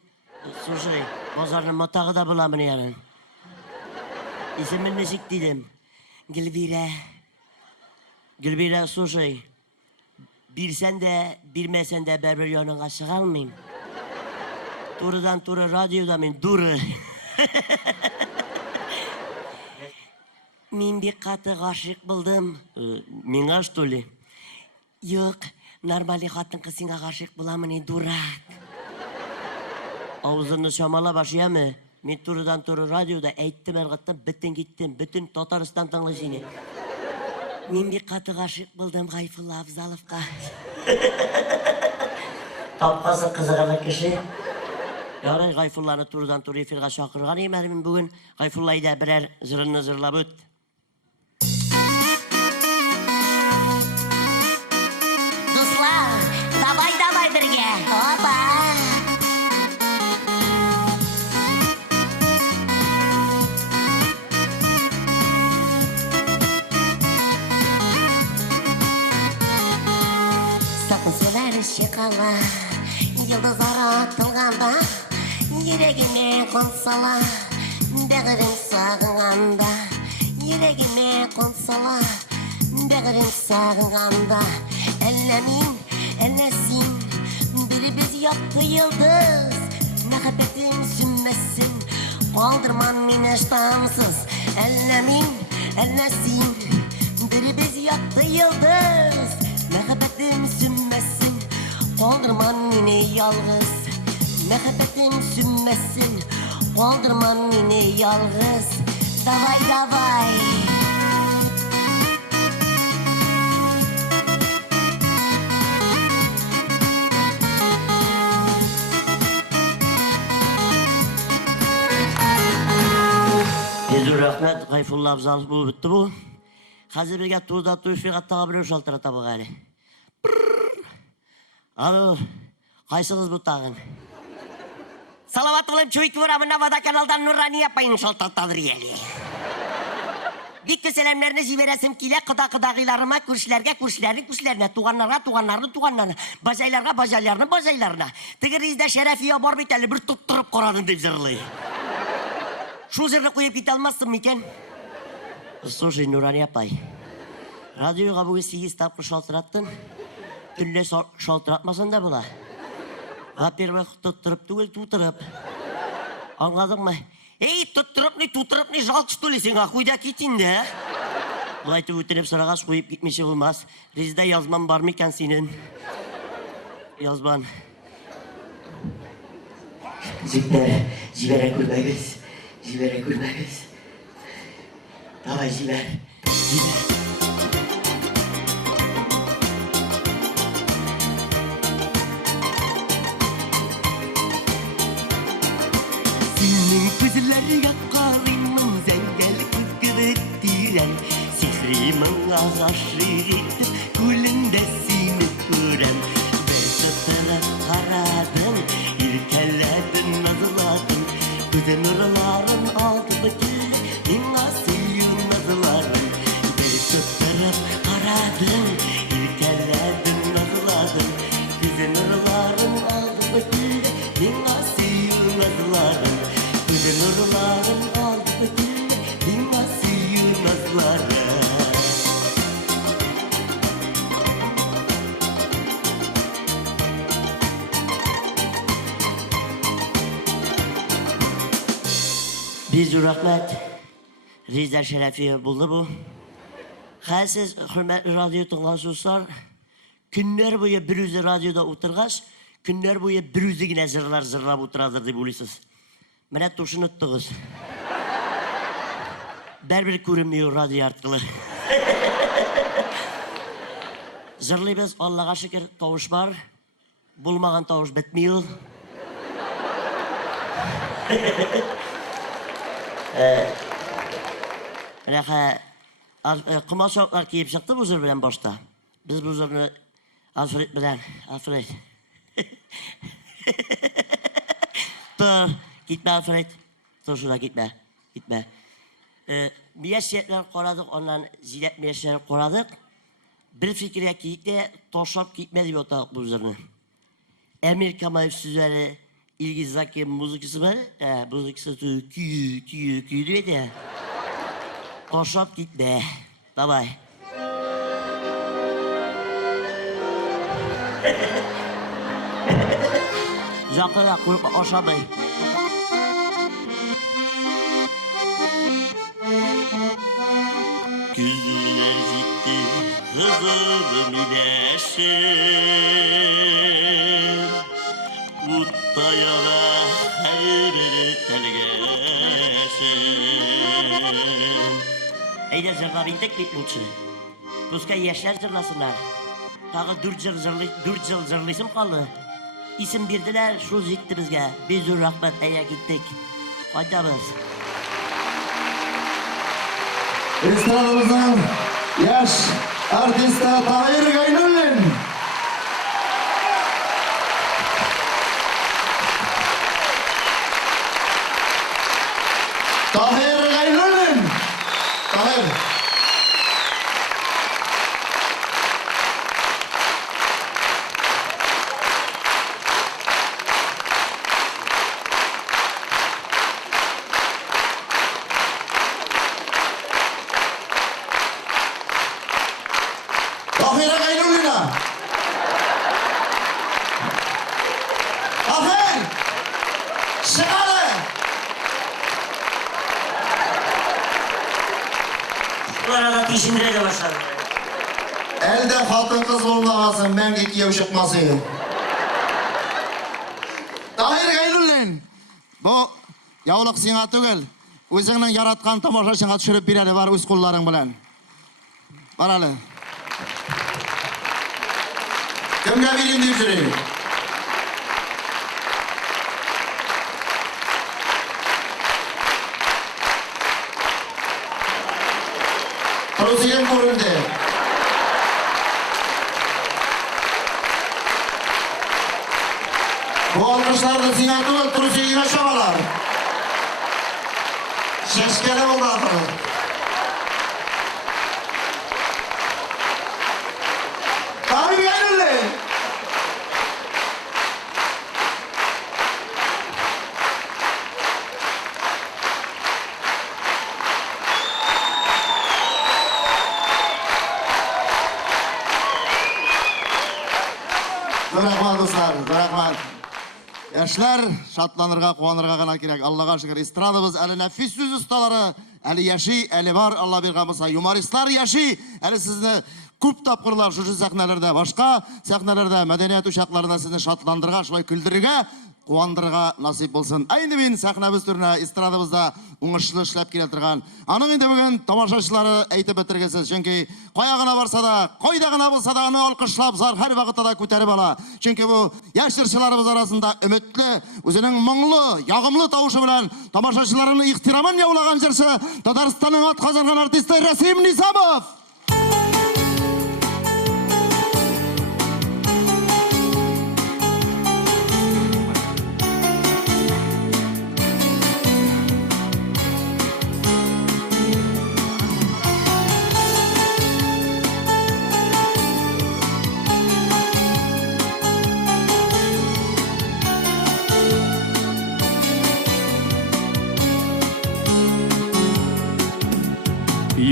Слушай, bazarlı matağı da bulamın yarın. İsmini neşik dedim. Gülbira. Gülbira, слушай. Bilsen de, bilmesen de berber yanına çıkalmayayım. Turudan turu radyoda men duru. Men bir katı aşık buldum. Menga что ли? Yok, normali hatın kızına aşık bulamın durak. Ağzını şamala başlayamı. Men turudan turu radyoda ayttim ergattan bitten gittim. Bütün Tataristan tanışını. Men bir katı aşık buldum Gayfullo Abzalovga. Tapqası kızıqlı kişi. Yarın Gayfullo'nu turdan tur efirga chaqirgan edim bugun. Gayfullo'yda birer jırını jırlab o't. Dostlar, davay birge. Hoppa. шыққала Йылдыздар атылғанда Ерегіме қонсала Бәғірін сағынғанда Ерегіме қонсала Бәғірін сағынғанда Әлі мен, әлі сен Бірі-біз яқты йылдыз Мәхәббетім сүнмәсін Қалдырман мені штамсыз Әлі мен, әлі сен Бірі-біз яқты йылдыз Мәхәббетім сүнмәсін Қалдырман мені ялғыз Мәхәббетім сүнмәсін Қалдырман мені ялғыз Давай, давай Безур рахмет, Ғайфулла Абзалов болып бітті бұл. Қазір бірге туызда туышпеға таға біреу шалтырата бұл ғали. Alo, қайсыңыз бұл тағын? Салаватулым чуйки бұрамын авада каналдан Нұррани апайын шалтыртадыр елі. Беккі сәлемлеріні жібересім келе құда-құдағиларыма, көршілерге, көршілеріне, туғанларға, туғанларына, бажайларға, бажайларына. Тігір изде шәрәфия бар бет әлі бір тұттырып қорадым деп жырлай. Шу жерді қойып кете алмассың мекен? Слушай, Нұррани апай, радиоға бүгін 8 тапқыр шалтыраттың. Түнде шалтыратмасын да бұла. Во-первых, тұттырып түгел тутырып. Аңладың ма? Ей, тұттырып не жалқыш төлесің, ақуйда кетейін де. Бұлайтып өтініп сұрағаш қойып кетмеше болмас. Резда язман бар ма екен сенің? Язман. Жігіттер, жібере көрмәгіз. Давай, жібер. Gözleri yakarımın zengel kıkıvetiren Sihrimin ağaşı gittim gülünde seni görem Ben tutulup karadım, irkeledim, nazıladım Gözün ırıların aldı bıkıldı, inna suyun nazılarım Ben tutulup karadım, irkeledim, nazıladım Gözün ırıların aldı bıkıldı, inna suyun nazılarım Nurların aldı bıkıldı, dinle suyun nazları Безур рахмет, Резда Шәрәфиев болды бұл. Қайсыз, құрметті радио тыңлаушылар, күннер бойы бір өзі радиода отырғаш, күннер бойы бір өзі гіне жырлап отырадыр деп ойлайсыз. Міне тұшын ұттығыз. Бәрбір көрінмеу радио арқылы. Жырлайбыз, Аллаға шүкір, тауыш бар. Болмаған тауыш бітмеу. Құма шауқлар кейіп шықты бұл жыр білен башта. Біз бұл жырны Алфред білен. Алфред. Тұр. Gitme Alfred. Dur şuna gitme. Miyeşyetler koradık, ondan zilet miyeşyetler koradık. Bir fikirye gittik, toşap gitmedi bir otalık bu üzerine. Amerika mevsüzleri ilgizaki müzikisi var. Müzikisi tüy diyor ya. Toşap gitme. Davay. Zakıya kurma oşamayı. Güller gitti kızılım ileşir Kuttaya ve her biri telgeşir Eyde zırlabildik mi Lutsu? Püskay yaşlar zırlasınlar. Tağı 4 yıl zırlısım kaldı. İsim birdiler, şu gitti bizge. Bezur rahmet eye gittik. Faydamız. Estradımızın yaş artisti Tahir Gaynullin. Tahir Gaynullin. Tahir. Çocuklara da tişindire de başladı. Elde hatın kız olmağasın, ben ikiye çıkmasın. Tahir Gaylullen, bu yavlıq sina tügel. Özüңнің yaratkan tamaşaşına düşürüp bireli var öz kulların bilen. Baralı. Kimge bileyim deyip жүрейін? Turusiyem kuruldu. Bu alkışlarda sinatı Turusiyem'e şavalar. Şeşkele oldu atalım. Tahir Gaylullen. Rahmat dostlar, rahmat. Yaşlar şatlanırga, kuanırga gana kirek. Allah'a şükür estradımız eli nefis söz ustaları. Eli yaşı, eli var. Allah bir gamısa. Humoristlar yaşı. Eli sizni көп tapkırlar şu sahnelerde. Başka sahnelerde medeniyet uşaklarına sizni şatlandırga, şulay küldürüge, kuandırga nasip olsun. Aynı bin sahnemiz türüne estradımızda uңышлы işlep keltirgan. Anın indi bugün tamaşaçıları eytip bitirgesiz. Çünkü koyagına varsa da, koydagına bulsa da onu alkışlap zar her vakitte da köterip ala. Çünkü bu yaştırçılarımız arasında ümitli, özünün muңлы, yağımlı tavuşu bilen tamaşaçılarını ihtiramın yavlagan jirsi Tataristan'ın at kazangan artisti Rasim Nizamov.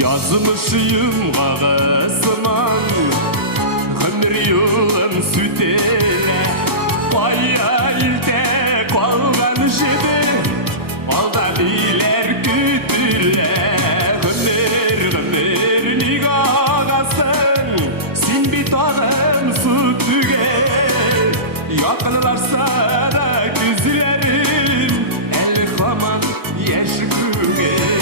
Yazmışıyım kağısıman Ömür yılın sütüne Baya ilde kalgan jedi Aldan iler kütüle Ömür nigahasın Sin bir tarım sütüge Yakınlarsa da güzlerin El kaman yaşı küge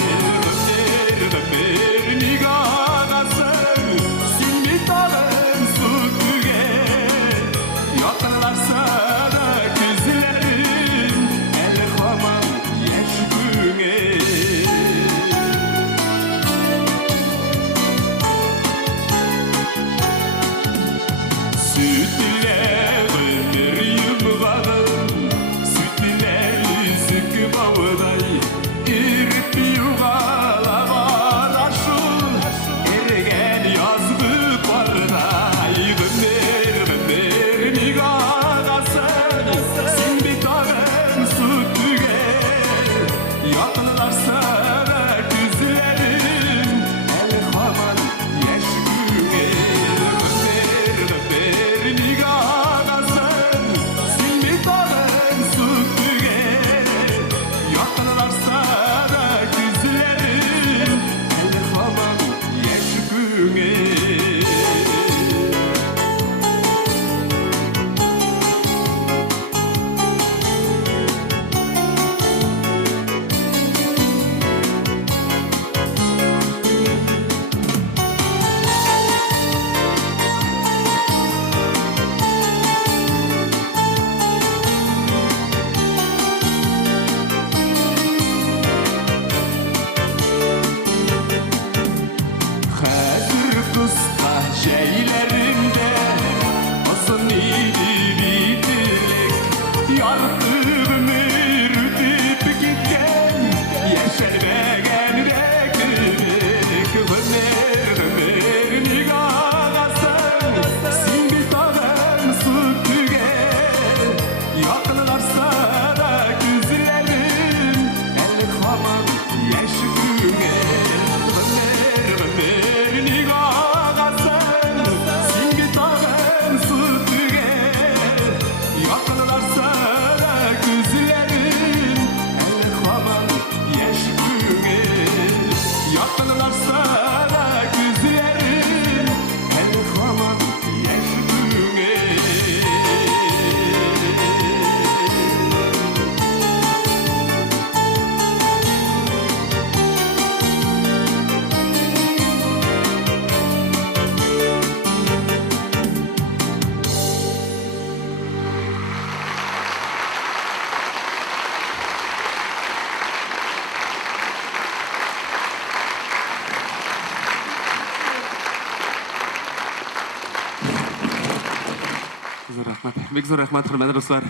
рахмат. Бик зур рахмат, хөрмәтле дуслар.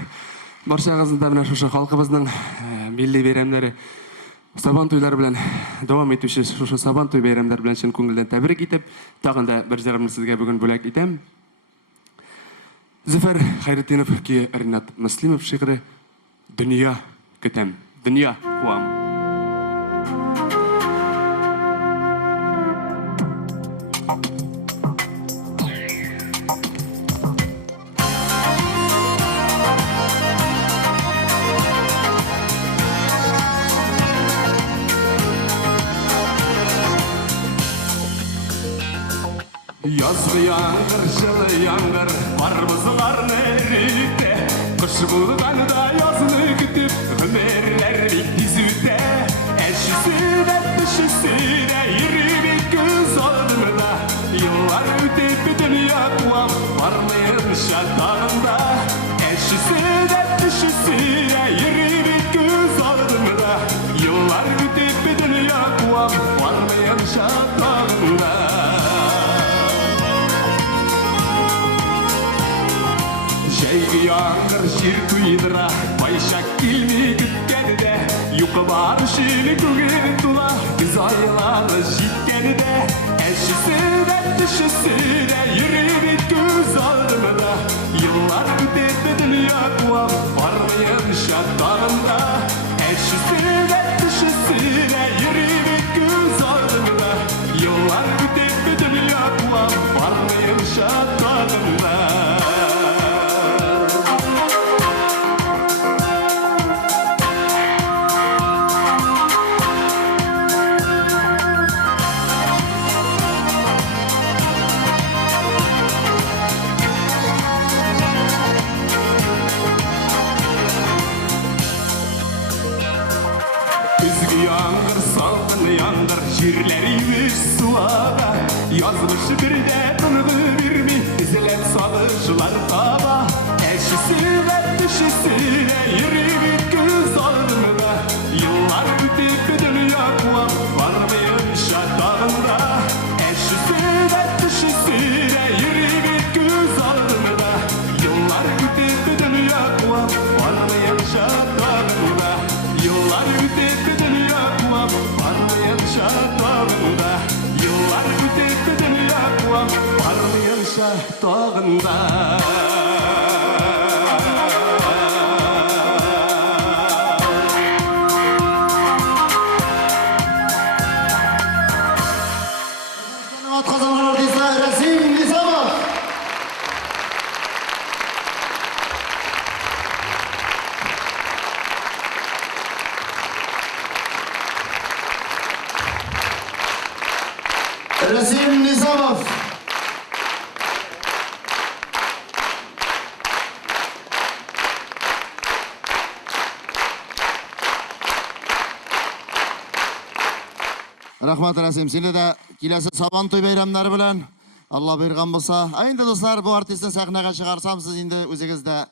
Барчагызны да менә шушы халкыбызның милли бәйрәмнәре, Сабан туйлары белән дәвам итүче шушы Сабан туй бәйрәмнәре белән чын күңелдән тәбрик итеп, тагын да бер җырымны сезгә бүген бүләк итәм. Зөфәр Хайретдинов ки Ринат Муслимов шигъри Дөнья көтәм. Дөнья куам. Yazlı yağmur, жылы yağmur, var nerede? Kış buldan da yazını kütüp, ömerler bitti züte. Eşisi de dışısı da, yürü bir kız oldu mu da? Yıllar ötüp dünya kuam, varmayan şartlarında. Eşisi de dışısı da, yürü bir kız oldu mu da? Yıllar ötüp dünya kuam, varmayan şartlarında. Şeygi yağır şir kuydıra, Bayşak ilmi kütkeni de, Yuqı var şili kugin tula, Biz ayıları jitkeni de, Eşisi de dışısı de, Yürü bir göz aldımı da, Yıllar ötedi dünya kuam, Varmayan şartlarında. Eşisi de dışısı de, Yürü bir göz aldımı da, Yıllar ötedi dünya kuam, Varmayan şartlarında. Yağmur salgın yandır, jirleri yüz suaga. Yazmış bir de kınığı vermi, izlep salışlar taba. Eşisi ve dışısı de, yürü bir kız oldu mu da? Yıllar ötüp dünya kuam, varmayan şartlarında. Eşisi ve dışısı de, yürü bir kız oldu mu da? Yıllar ötüp dünya kuam, varmayan şartlarında. Yıllar ötüp dünya kuam, varmayan şartlarında. Yıllar ötüp dünya kuam, varmayan şartlarında. Rasim Nizamov. Rahmat Rasim, seni de келесі Сабан той бәйрәмнәре белән Алла бuyurgan булса. Енді достар, бу артистны сәхнәгә чыгарсам, сез инде үзегездә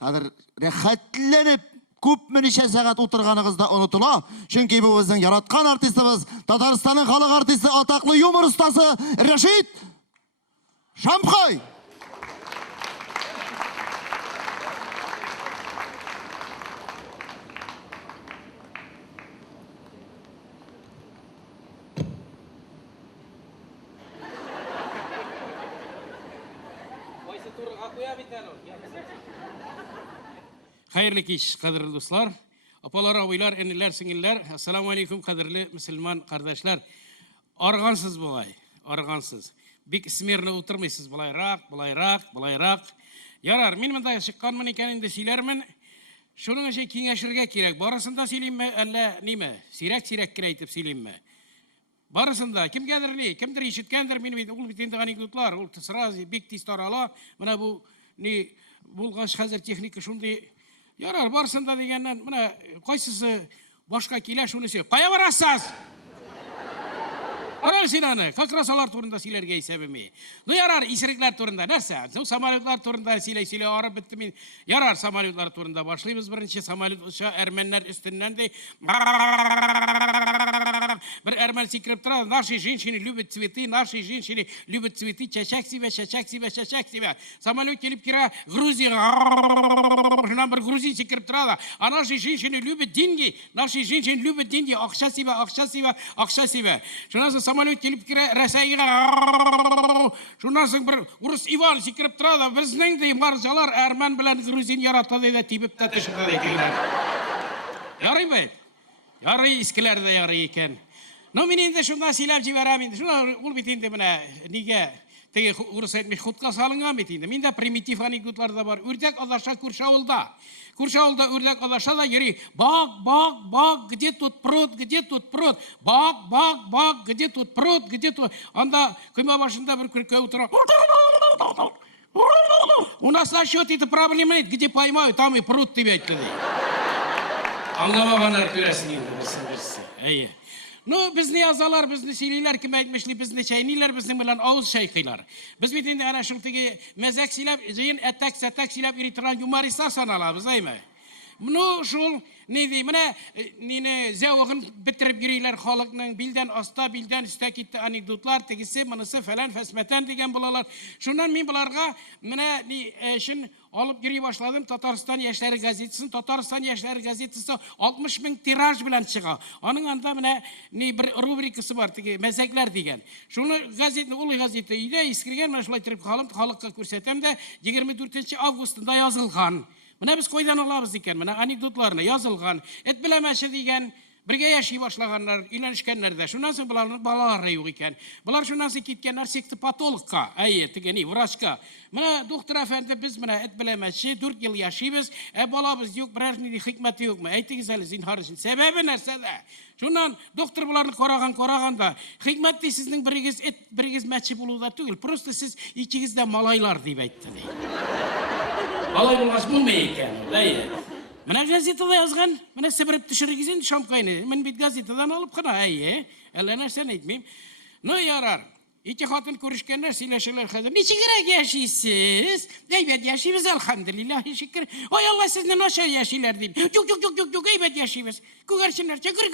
хәзер рәхәтләнеп күпме ничә сәгать утырганыгыз да онытыла. Чөнки бу безнең яраткан артистыбыз, Татарстанның халык артисты, атаклы юмор остасы Рәшит Шамхай. Hayırlı kış, kadirli dostlar. Apalar, abiler, enliler, singiller. Esselamu aleyküm, kadirli Müslüman kardeşler. Argansız bulay, argansız. Bik ismirine oturmaysız bulayrak. Yarar, min mında çıkkanmın ikanin de silermin. Şunun için kengeşirge kirek. Barısında sileyim mi, elle nime? Sirek kireytip sileyim mi? Barısında kim gelir ne? Kimdir işitkendir benim ul bitende anekdotlar. Ul tısrazi, bik tistarala. Bana bu ne bulgaç hazır teknik şundi. Yarar barısında degenden bana koysızı başka kile şunu söyle. Kaya varasız. Oral sinanı, kakrasalar turunda silerge sebemi. No yarar isrikler turunda nerse? No samalyotlar turunda sile arab bittimin. Yarar samalyotlar turunda başlayımız birinci samalyot uçağı Ermeniler üstünden de bir Ermeni секіріп тұрады. Наши женщины любят цветы, наши женщины любят цветы, чачак себе, чачак себе, чачак себе. Самолет келіп кіра Грузияға, шынан бір грузин секіріп тұрады. А наши женщины любят деньги, наши женщины любят деньги, ақша себе, ақша себе, ақша себе. Шынан соң самолет келіп кіра Ресейға, шынан соң бір Урыс Иван секіріп тұрады. Біздің де маржалар Әрмән білән грузин яратады да тибіп та тышыды екенлер. Ярый бай. Ярый искілер де ярый екен. Но мен енді шунdan силап жіберем енді. Шуна ул бит енді мына неге теге урыс айтмай хутқа салынған бит енді. Менде примитив анекдотлар да бар. Үрдәк адаша күрше ауылда. Күрше ауылда үрдәк адаша да йөри. Бак, где тут пруд, где тут пруд? Бак, где тут пруд, где тут? Анда көймә башында бір күрке утыра. У нас на счет это проблема нет, где поймают, там и пруд тебе айтты. Аңламағандар көрәсін енді бірсін. Ну, бізді азалар, бізді сөйлейлер, кім айтмешли, бізді чайнилер, біздің білен ауыз шайқилар. Біз бет енді ана шылтыге мәзәк силап, жайын әттәк илап иритиран юмористар саналабыз, айма. Ну, шул, не дей, міне, нені зәуғын бітіріп жүрейлер халықның білден аста, білден үсті кетті анекдотлар, тегісі, мұнысы фәлән, фәсмәтән деген болалар. Шунан мен бұларға, міне, шын алып жүрей башладым, Татарстан яшьләре газетасын. Татарстан яшьләре газетасы 60 000 тираж белән чыга. Аның анда менә бер рубрикасы бар, теге мәзәкләр дигән. Шуны газетны, ул газета өйдә искергән, менә шулай торып халыкка күрсәтәм дә 24 августында язылган. Менә без кайдан алабыз икән? Менә анекдотларны язылган. Эт беләмәше дигән бергә яши башлаганнар, өйләнешкәннәр дә. Шуннан соң буларның балалары юк икән. Булар шуннан соң киткәннәр сектопатологка, теге ни, врачка. Менә доктор әфәнде, без менә эт беләмәше 4 ел яшибез, балабыз юк, берәр ни хикмәте юкмы? Әйтегез әле зинһар өчен. Сәбәбе нәрсәдә? Шуннан доктор буларны караганда, хикмәтте сезнең берегез мәче булуда түгел, просто сез икегез дә малайлар дип әйтте. Малай булгач булмый икән, Менә газетада язган, менә себереп төшерегез инде шамкайны. Мен бит газетадан алып кына, әллә нәрсәне әйтмим. Ну, ярар. Ике хатын күрешкәннәр, сөйләшәләр хәзер. Ничегрәк яшисез? Әйбәт яшибез, әлхәмдүлиллаһ, шөкер. Ой, Алла сезне начар яшиләр дип. Юк, әйбәт яшибез. Күгәрченнәрчә гөр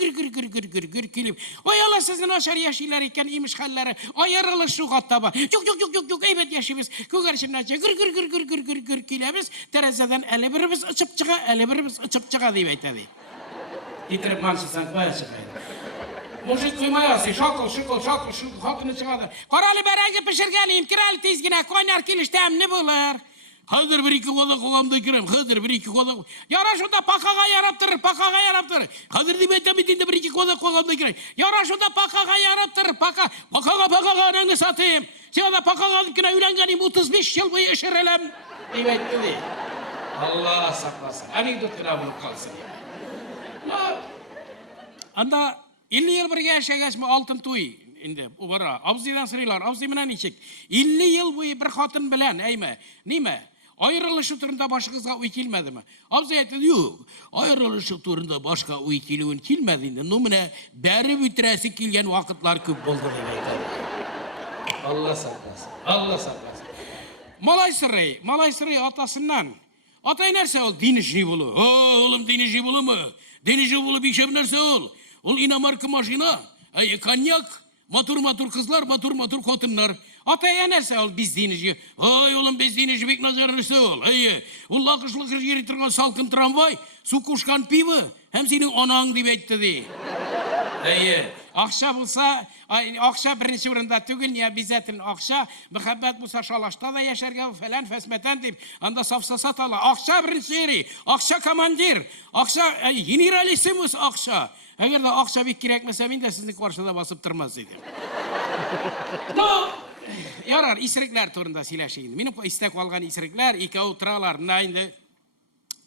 килеп. Ой, Алла сезне начар яшиләр икән, имеш хәлләре. Аерылыш шуга таба. Юк, әйбәт яшибез. Күгәрченәрчә гөр киләбез. Тәрәзәдән әле беребез очып чыга, әле беребез очып чыга дип әйтәди. Итреп манчысан кая чыга. Мужик кыймаясы, шакыл, хатыны чыгады. Каралы бәрәңге пешергән, кирәл тиз генә, койнар килеш тәмле булыр. Хәзер бір-ике кодак куламда кирәм, хәзер бір-ике кодак. Яра шунда пакага ярап тор. Хәзер дип әйтәм бит инде бір-ике кодак куламда кирәм. Яра шунда пакага ярап тор, пакага нәңне сатыйм. Сен анда пакага дип кенә өйләнгәнем 35 ел буе эшерәләм. Дип әйтте ди. Алла сакласын. Анекдот кына булып калсын. Анда 50 ел бергә яшәгәчме алтын туй инде убара. Абзыйдан сырыйлар, абзый менә ничек? 50 ел буе бер хатын белән, ниме? Аерылышы турында башыгызга уй килмәдеме? Абзый әйтте, юк, аерылышы турында башка уй килүен килмәде инде. Ну менә бәреп үтерәсе килгән вакытлар күп булды дип әйтә. Алла сакласын. Малай сырый атасыннан. Атай нәрсә ул? Динижи булу. Улым динижи булымы? Динижи булу бикшәп нәрсә ул? Ул иномарка машина, коньяк, матур кызлар, матур хатыннар. Атай нәрсә ул? Без динижи. Ой, улым, без динижи бик назар нәрсә ул? Ул лакышлы йөри торган салкын трамвай, су кушкан пиво, һәм синең анаң дип әйтте ди. Акча булса, акча беренче урында түгел, не обязательно акча, мәхәббәт булса шалашта да яшәргә, фәлән фәсмәтән дип, анда сафса сатала. Акча беренче йөри, акча командир, акча генералиссимус акча. Әгәр дә акча бик кирәкмәсә, мин дә сезнең каршыда басып тормас идем. Ну, ярар, исерекләр турында сөйләшик. Минем истәк алган исерекләр, икәү торалар, менә инде.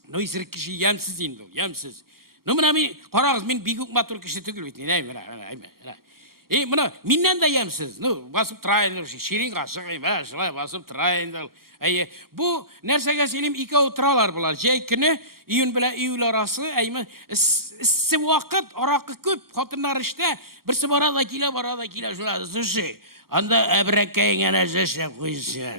Ну, исерек кеше ямсыз инде, ямсыз. Ну, менә мин, карагыз, мин бик үк матур кеше түгел бит. Менә миннән дә ямсыз. Ну, басып торайын, ширин гашык, шулай басып торайын. Бу нәрсәгә сөйлим, икәү торалар булар. Җәй көне июнь белән июль арасы, иссе вакыт, аракы күп, хатыннар эштә, берсе бара да килә, шулай зушы. Анда әбрәккәйгә нәрсә куйса.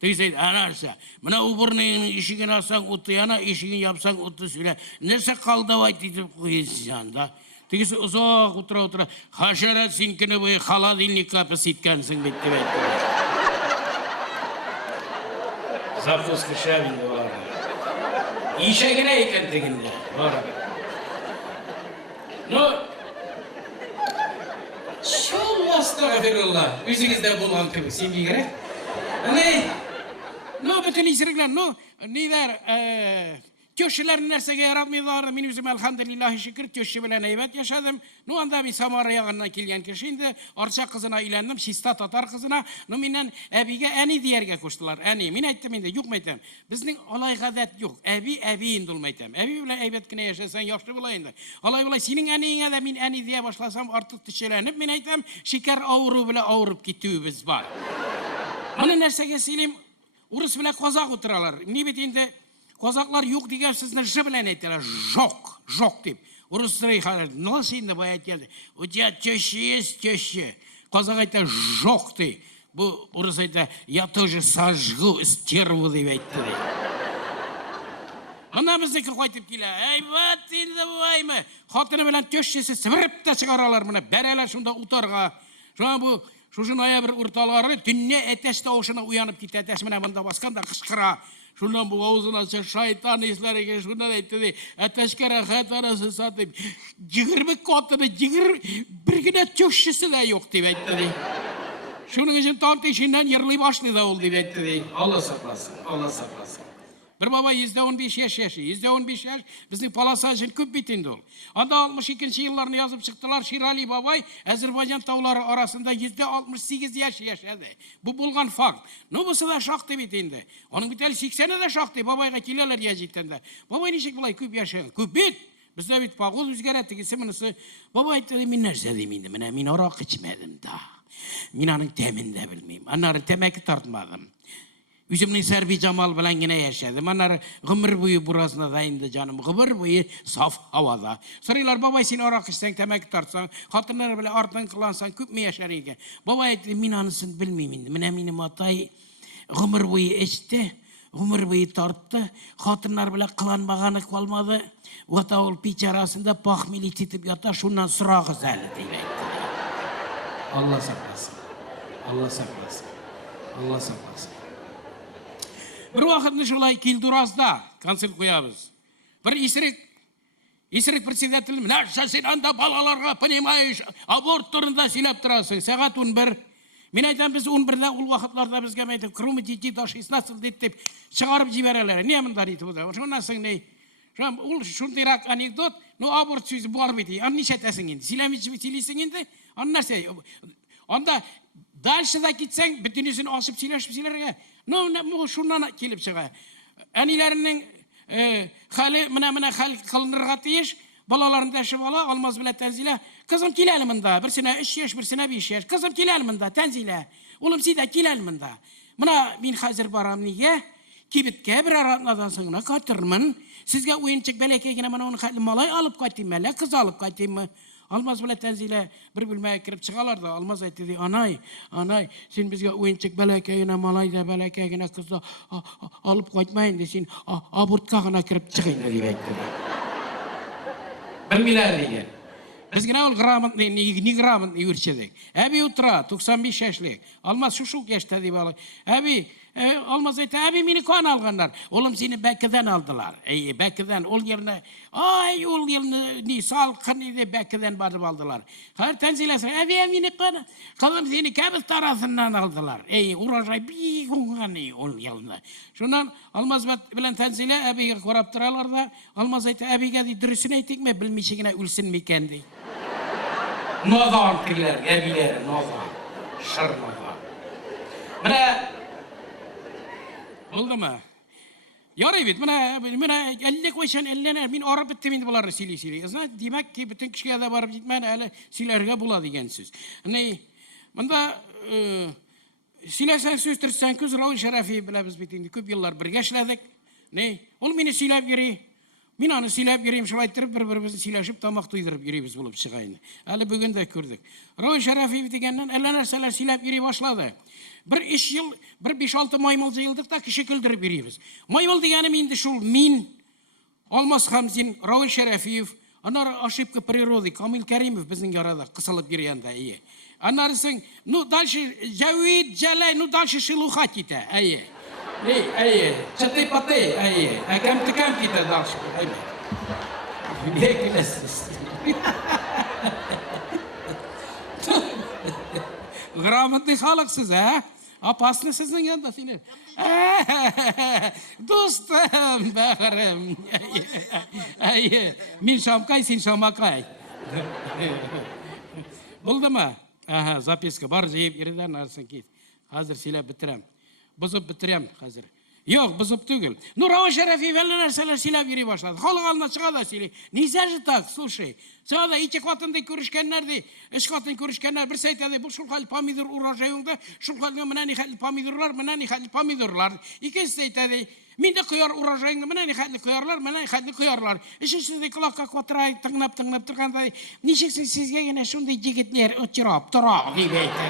Тегесе анарса. Менә убырның ишеген ачсаң, уты яна, ишеген япсаң, уты сүлә. Нәрсә калдавай дип куйса анда. Тегісі ұзақ отыра, хашарат сен күні бойы холодильник қапы сеткансың деп айтты. Запуск шабинді бар. Иша кере екен дегенде. Шол астағфирулла. Өзіңізде болған түбі сенбей керек. Bütün isirikler, neler, köşeler nersege yaratmıyorlar. Min üzüm elhamdülillahi şükür köşe bilen evet yaşadım. Nu anda bir Samara yağına kilgen kişiydi. Arça kızına ilendim, Şista Tatar kızına. Nu minen ebige eni diyerge koştular. Eni, min ettim indi, yok meytem. Bizning olay gadet yok. Ebi indulmaytem. Ebi bile evet kine yaşasan yaşlı bulayındı. Olay bulay, senin eniğine de min eni diye başlasam artık tişelenip min ettim. Şeker avuru bile avurup gittiğimiz var. Bunu nersege silim, Urus bile kozak oturalar. Ne bitinde kozaklar yok diye sizden şı bilen ettiler. Jok deyip. Urusları yıkarlar. Nasıl şimdi bu ayet geldi? Uca köşe. Kozak ayette jok deyip. Bu Urus ayette ya тоже сожгу стерву deyip etti. Bana bizdeki koytup gile. Eyvat şimdi bu ay mı? Hatını bilen köşesi sıvırıp da çıkararlar buna. Bereler şunda utarga. Şu an bu Şuşun aya bir urtaları dünne eteşte oşuna uyanıp gitti. Eteşmine bunda baskan da kışkıra. Şundan bu ağzına şeytan izleri ki şundan etti. Eteşkere hatanası satıp. Cigir kotunu bir güne köşesi de yok diye etti. Şunun için tart işinden yerli başlı da oldu diye etti. Allah saklasın. Bir baba %15 yaş yaşı. %15 yaş bizim palasa için küp bitindi ol. Anda 62. yıllarını yazıp çıktılar. Şirali babay Azerbaycan tavları arasında %68 yaş yaşadı. Bu bulgan fakt. Nobusu da şaktı bitindi. Onun biteli 80'e de şaktı. Babayga kileler yazıktan da. Babay nişek bulay küp yaşadı. Küp bit. Bizde bit pağız üzgeretti ki siminisi. Babay dedi min nerse demiydi. Min orak içmedim da. Minanın teminde bilmeyim. Anların temeki tartmadım. Üzümün serbi Cemal bilen yine yaşadım. Onlar gımır boyu burasına da indi canım. Gımır boyu saf havada. Soruyorlar babay sen orak içsen temek tartsan. Hatınları bile ardın kılansan küp mü yaşar iken. Babay etti min anısını bilmeyeyim indi. Min eminim atay gımır boyu içti. Gımır boyu tarttı. Hatınlar bile kılanmağanı kalmadı. Vata ol piç arasında pahmili titip yatar. Şundan sıra güzeldi diye. Allah saklasın. Bir vakit şolay Kilduraz'da konser koyabız. Bir isrik председатель, sen anda balalarga понимаешь, abort turunda silap turasın. Saat 11. Min aytan biz 11'de ul vakitlarda bizge meytip, kırımı ciddi taşıyız nasıl deyip çıkarıp jibererler. Niye mi darıydı bu da? Şundan sen ne? Şundirak anekdot, no abort sözü bu arbeti. An nişetesin indi. Silesin indi. An nerse? Onda dalşı da gitsen, bütün yüzünü asıp silerge. No, şundan kelip çıkar. Anilerinin hali, mına hal kılınırga tiyiş, balaların taşı bala, almaz bile tenzile. Kızım kileliminde, bir sene 3 yaş, bir sene 5 yaş. Kızım kileliminde, tenzile. Oğlum sida kileliminde. Mına min hazır baram niye? Kibitke bir aratmadan sonra katırmın. Sizge oyuncak belekegine bana onu malay alıp kaçayım mı? Kız alıp kaçayım mı? Almaz bile tenzile bir bölmeye kirip çıkarlar da Almaz ayet dedi anay sen bizge oyuncak belekegine malay da belekegine kız da alıp kaçmayın de sen abortkağına kirip çıkayım dedi. Bir milyar diye. Biz gene ol ni gramant ni ürçedik. Abi otura 95 yaşlı. Almaz şu yaşta diye bağlı. Abi Almaz ayet abi mini kan alganlar. Oğlum seni Bekke'den aldılar. Bekke'den ol yerine ol yerine ni salkın diye Bekke'den barıp aldılar. Her tenzilesi abi mini kan. Kızım seni Kabul tarafından aldılar. Uğraşay bir kungan ol yerine. Şundan Almaz bilen tenzile abiye koraptıralar da Almaz ayet abiye di dürüsüne ettik mi bilmişine ölsün mi kendi. Nazar kirler, abiler nazar. Şer nazar. Bana oldu mu? Yarı bit, bana 50 koysan 50'ler, min arap bitti min bular sili. Demek ki bütün kişiye de barıp gitmen hele silerge bula digensiz. Ne? Bunda silersen sözdürsen kız Raul Şerefi bile biz bitindi. Küp yıllar birge işledik. Ne? Ol mini silep giri. Min anı silep gireyim şulaytırıp birbirimizi sileşip tamak duydurıp giriyiz bulup çıkayını. Hele bugün de gördük. Raul Şerefi bitigenden 50 nerseler silep giri başladı. Bir 3 yıl, bir 5-6 maymılcı yıldık da kişi güldürüp giriyiz. Maymıl diyenim indi şul min. Olmaz Hamzin, Raul Şerefiyev, Анар ошибка природы, Камил Каримов біздің арада қысылып келгенде, ие. Анарысың, ну дальше Жауид, Жалай, ну дальше шелуха кита, ие. Ие, чаты-паты, ие. Әкәм-тікәм кита дальше, ие. Не келесіз. Грамотный халықсыз, ә? Опасны сіздің янда сені. Достым, бәғірім. Мен шамкай, сен шамакай. Болды ма? Записка бар, жейіп ерден арысын кейт. Қазір силеп бітірем. Бұзып бітірем қазір. Yok, бұзып түгіл. Ну, Рауан Шарафи вәлі нәрселер силеп ери башлады. Халық алдына шығады силей. Нельзя же так, слушай. Сағада ичі қатынды көрішкенлерді, үш қатын көрішкенлер бір сайтады. Бұл шулқалы помидор уражайыңда, шулқалы мінәні қәлі помидорлар, мінәні қәлі помидорлар. Икесі сайтады. Менде құяр уражайыңда, мінәні қәлі құярлар, мінәні қәлі құярлар. Үшіншісінде құлаққа қотырай, тыңнап тұрғандай. Нешексің сізге гене шундай жігітлер ұтырап, тұрап, дейбейті.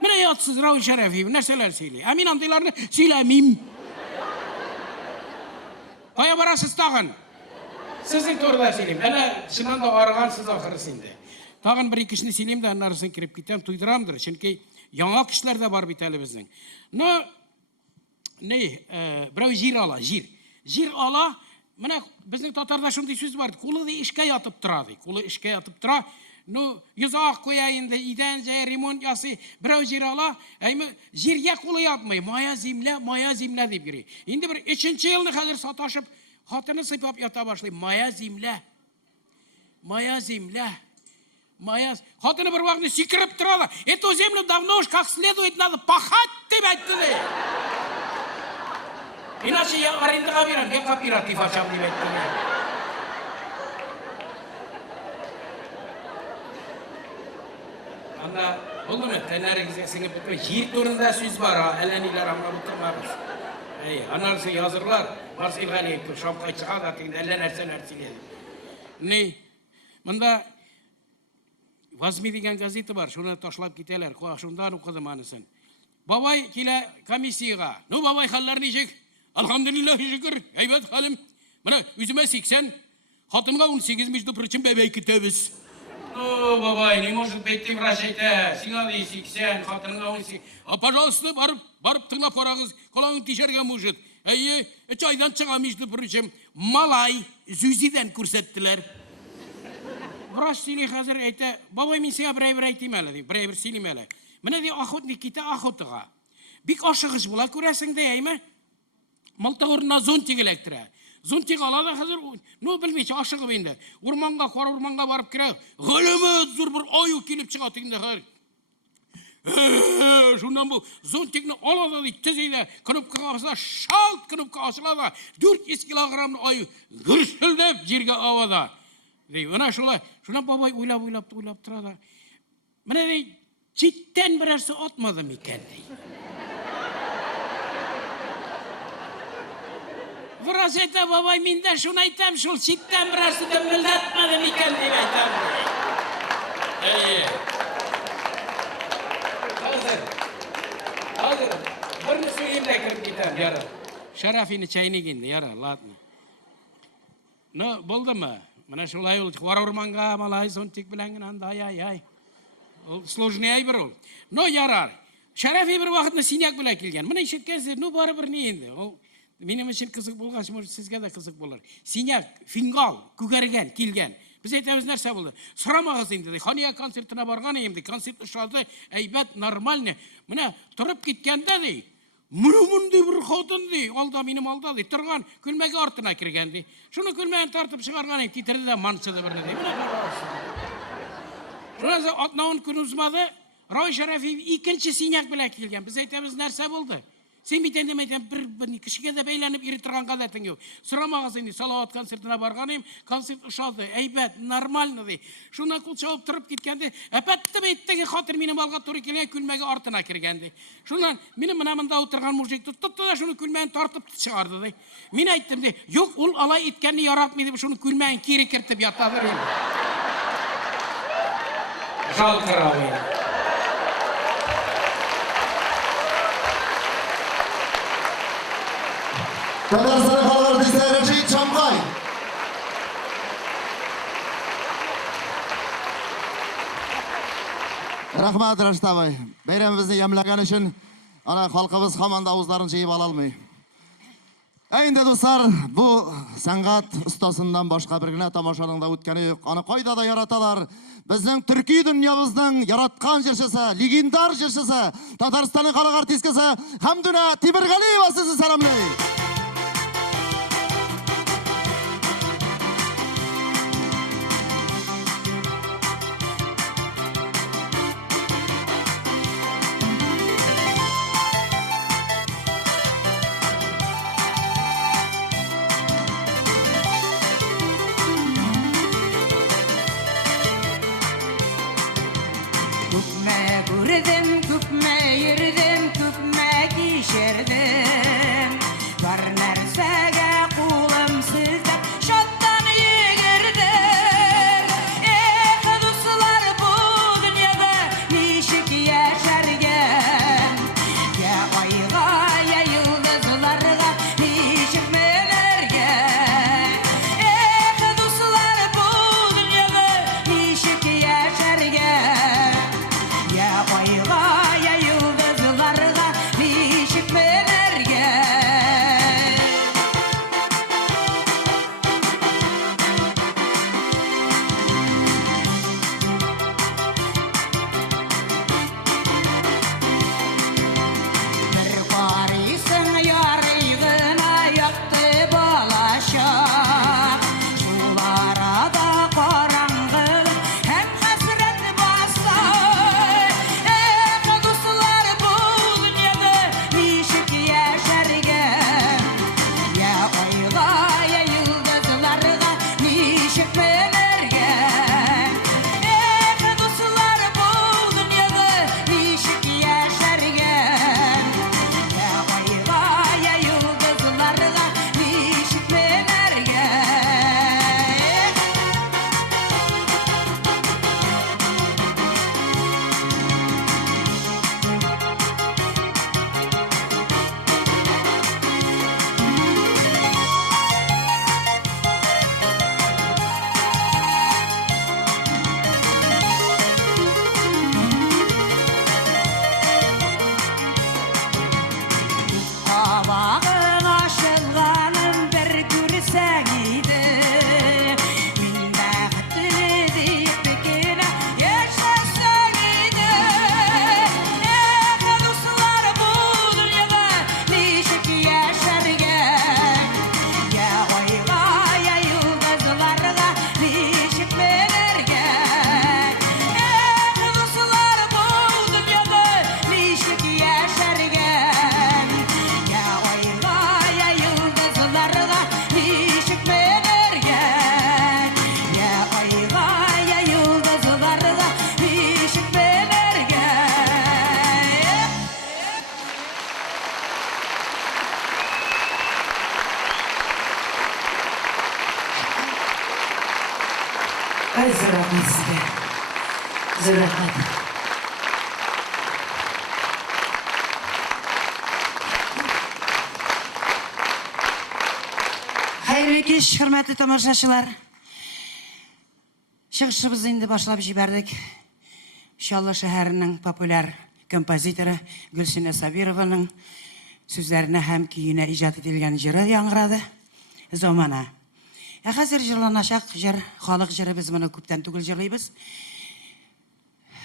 Mine yatsız Raul Şerefi, нәрселер сөйлей. Мен андайларны сөйлемейм. Қая барасыз тағын? Сіздің турда сөйлейм. Әне шынан да арығансыз ақырысында. Тағын бір екішіні сөйлейм де, арысын кіріп кетем, тойдырамдыр. Чөнки яңа кішілер де бар бит әлі біздің. Но, біреу жер ала, жер. Жер ала, міне біздің татарда шындай сөз бар. Қолы да ішке ятып тұрады. Қолы ішке ятып тұра. Ну, yüzak koyayında, idence, rimon yası, bravo jirala, ayma jirge kolu yapmayı, maya zimle deyip giriyor. Şimdi bir üçüncü yılını hazır sataşıp, hatını sıpap yata başlayıp, maya zimle. Hatını bir vakti sikirip durala, эту землю давно уж как следует надо пахать, deyip ettiler. İnaçı ya arındığa bilen, ya kapiratif açam deyip ettiler. Anda oldu mu? Tenlerinize singip bitme. Jir turunda söz var ha. Eleniler amına bitirmemiz. Anarsı yazırlar. Varsı ilgani şapkayı çıkar da teyinde ellen ersiyle. Ne? Bunda Vazmi degen gazeti var. Şunu taşlap giteler. Şundan okudım anısın. Babay kile komisiyaya. No babay hallar necek? Elhamdülillah şükür. Eyvet halim. Bana yüzüme 80. Hatımga 18 bebek kitabız. Ну, бабай, не может быть, ты врач это, сигналы 80, хатырыңа 18. Пожалуйста, барып тыңлап қараңыз, қолаңыз тишерге может. Чайдан шыға, между прочим, малай зүзиден көрсеттілер. Врач сөйлей қазір әйті, бабай, мен сеға бір айтайым әлі, деп, бір сөйлейм әлі. Міне де охотник кете охотыға. Бик ашығыш бола көресің де, әйме? Малта орнына зонтик электірі. Зонтик алады қазір, ну білмейші ашығы бейінде. Урманға, қор урманға барып кірі, ғылымет зұр бір аю келіп шыға тегінде қайыр. Шундан бұл зонтикні алады дейді, тізейді, кнопкаға басыла, шалт кнопка ашылады, 400 килограммны аю гүршілдеп жерге ауада. Өна шунан бабай ойлап тұрады. Міне дейді, читтен бір әрсі атмады мекен дейді. Враз это, бабай, мен де шуны айтам, шул читтен бір әрсі дөмілдатмады мекен деп айтам. Hazır, бірні сөйлейм де кіріп кетем, яра. Шарафины чайны кенді, яра, ладно. Ну, болды ма? Мына шулай ол, қуар орманға, малай, зонтик біләңін анда, ай. Ол сложный ай бір ол. Но, ярар, Шарафи бір уақытны синяк білә келген. Мына шеткенсіздер, ну, бары бір не енді. Менің үшін қызық болған, может, сізге де қызық болар. Синяк, фингал, күгерген, келген. Біз айтамыз нәрсе болды. Сұрамағыз енді, Хания концертіне барған емді, концерт ұшалды, әйбәт, нормальны. Мына тұрып кеткенде дей, мұндай бір қотын дей, алда менің алда дей, тұрған күлмәге артына кірген дей. Шуны күлмәген тартып шығарған ем, кетірді де маншыды бірді дей. Шуны атнауын күн ұзмады, Рауан Шарафи екінші синяк біле келген. Біз айтамыз нәрсе болды. Sen bir tane bir kişiye de beylenip iri тұрған қадатың yok. Сұрамағыз енді, Салауат концертіне барғаным, концерт ұшалды, әйбәт, нормально dey. Шуна қол шауып тұрып кеткенде, әпәтті бейттігі қатыр менің алға тұры келген күлмәге артына кіргенде. Шунан, менің мұнамында отырған мужикті тұтты да шуны күлмәген тартып шығарды dey. Мен айттым dey, yok ол алай еткеніне яратмайды, шуны күлмәген кері кіртіп ятадыр енді. Жалқыр ауы. Kadar sarı kalır dizleri için çamkay. Рахмат Рашид абай. Бәйрәмебезне ямлаган өчен ана халкыбыз һаман да авызларын җыеп ала алмый. Әйнде дуслар, бу сәнгать остасыннан башка бер генә тамашаның да үткәне юк. Аны кайда да яраталар. Безнең төрки дөньябызның яраткан җырчысы, легендар җырчысы, Татарстанның халык артисткасы Хәмдүнә Тимергалиева сезне сәламлый. Күрдем, күпме йөрдем, күпме кичердем. Бар нәрсәгә кулым селтәп, шаттан йөгердем. Эх, дуслар, бу дөньяда ничек яшәргә? Я айга, я йолдызларга ничек менәргә? Эх, дуслар, бу дөньяда ничек яшәргә? Ayga ya yıldızlarga nişik menerge Bir karısın yarıgına yaktı balaşak Sulara da karangı hem hasret basar Bağın aşılganın bir görsen idi Min bəxtli deyip bekine yaşasan idi Eh, dostlar bu dünyada nişik yaşargen Ya ayga ya yıldızlarga nişik menergen Eh, dostlar bu dünyada nişik yaşargen Ya ayga ya yıldızlarga nişik menergen Ya ayga ya yıldızlarga nişik menergen Ay zırahmet size. Zırahmet. Hayırlı kеш, hürmetli tamaşaçılar. Çıkışımızı indi başlayıp жибәрдек. Şallı şəhərinin popüler kompozitori Gülsine Sabirovanың сүзләренә һәм көенә иҗат ителгән җыры яңгырады. Замана. Хәзер җырланачак җыр, халык җыры, без моны күптән түгел җырлыйбыз.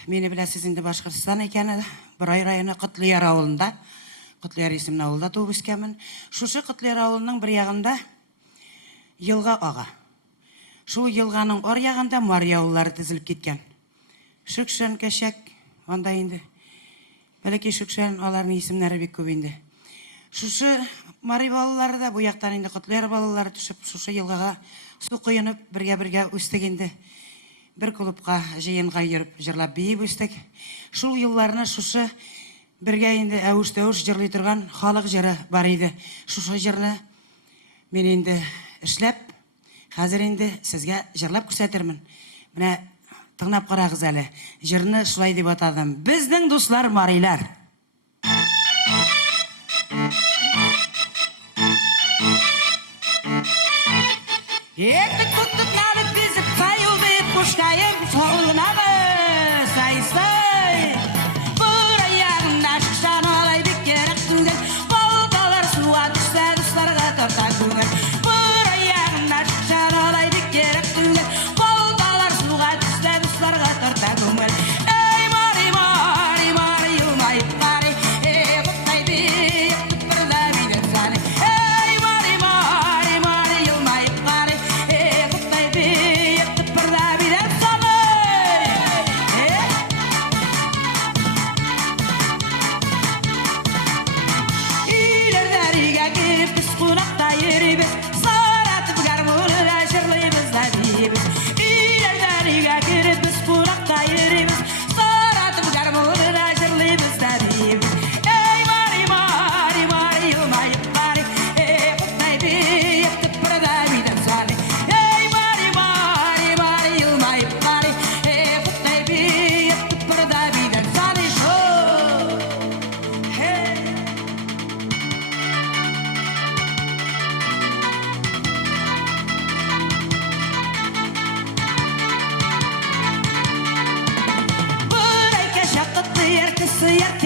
Мине беләсез инде Башкортстан икәне, Борай районы Кытлыяр авылында, Кытлыяр исемле авылда туып үскәнмен. Шушы Кытлыяр авылының бер ягында елга ага. Шу елганың ар ягында Мария авыллары тезелеп киткән. Шөкшән кәшәк анда инде. Бәлки Шөкшән аларның исемнәре бик күп инде. Шушы Мария балалары да бу яктан инде Кытлыяр балалары төшеп шушы елгага су коенып бергә үстек инде. Бер клубка җыенга йөреп җырлап биеп үстек. Шул елларны шушы бергә инде әвеш-тәвеш җырлый торган халык җыры бар иде. Шушы җырны мин инде эшләп, хәзер инде сезгә җырлап күрсәтермен. Менә тыңлап карагыз әле. Җырны шулай дип атадым. Безнең дуслар Марилар. Ектик туттук набык бизип, сайылдып, кушкайып, соғылғынабы, сай-сай.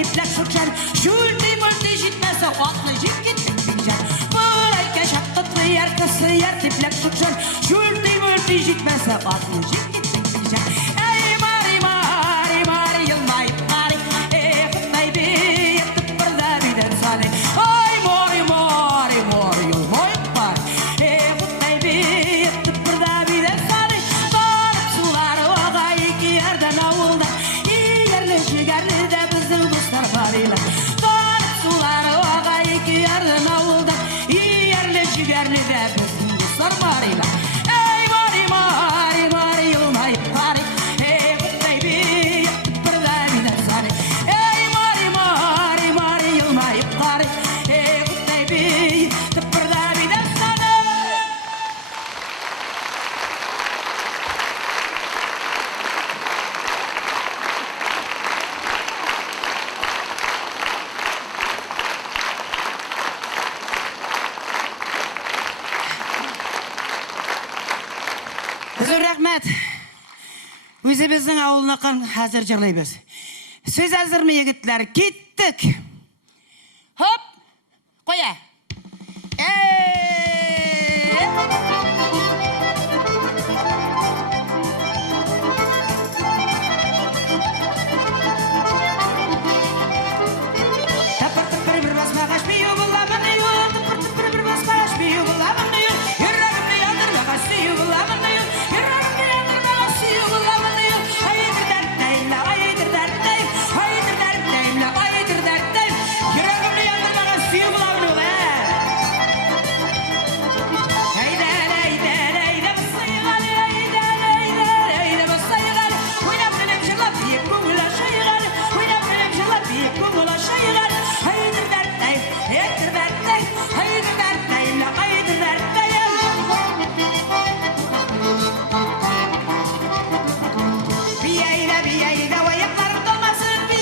tiplek şükür Şulti multi jitmese haklı jit gittik diyeceğim Burayka şakkıtlı yer kısı yer tiplek şükür Şulti multi jitmese haklı jit gittik diyeceğim Ey mari mari mari yılmayıp mari Kıtay bir yatıp burada bilen sali Ay mari mari mari yılmayıp mari Kıtay bir yatıp burada bilen sali Barıp suları oğa iki yerden avuldan İyi yerli şigerli de bizim dostlar barıyla Barıp suları oğa iki yerden avuldan İyi yerli şigerli de bizim dostlar barıyla Ey mari mari mari yılmayıp mari Kıtay bir yatıp burada bilen sali Ey mari mari mari yılmayıp mari Kıtay bir yatıp burada bilen sali Zor rahmet. Özümüzün avulundan hazır jırlayбыз. Söz hazır mı yigitler? Gittik. Hop. Koya. Tapır tıpır bir basma kaç bir yugulamın yol. Tapır tıpır bir basma kaç bir yugulamın yol. Yüreğimde yandırma kaç bir yugulamın yol. Yüreğimde yandırma kaç bir yugulamın yol. Haydır dertteyim la haydır dertteyim. Haydır dertteyim la haydır dertteyim. Yüreğimde yandırma kaç bir yugulamın yol. Hayder hayder hayder basayıgal hayder hayder hayder basayıgal. Oynap benim şalap diye kumula şayıgal. Oynap benim şalap diye kumula şayıgal. Haydır dertteyim haydır dertteyim. Haydır dertteyim la haydır dertteyim. Bir yayda o ayaklarım dolmasın. Bir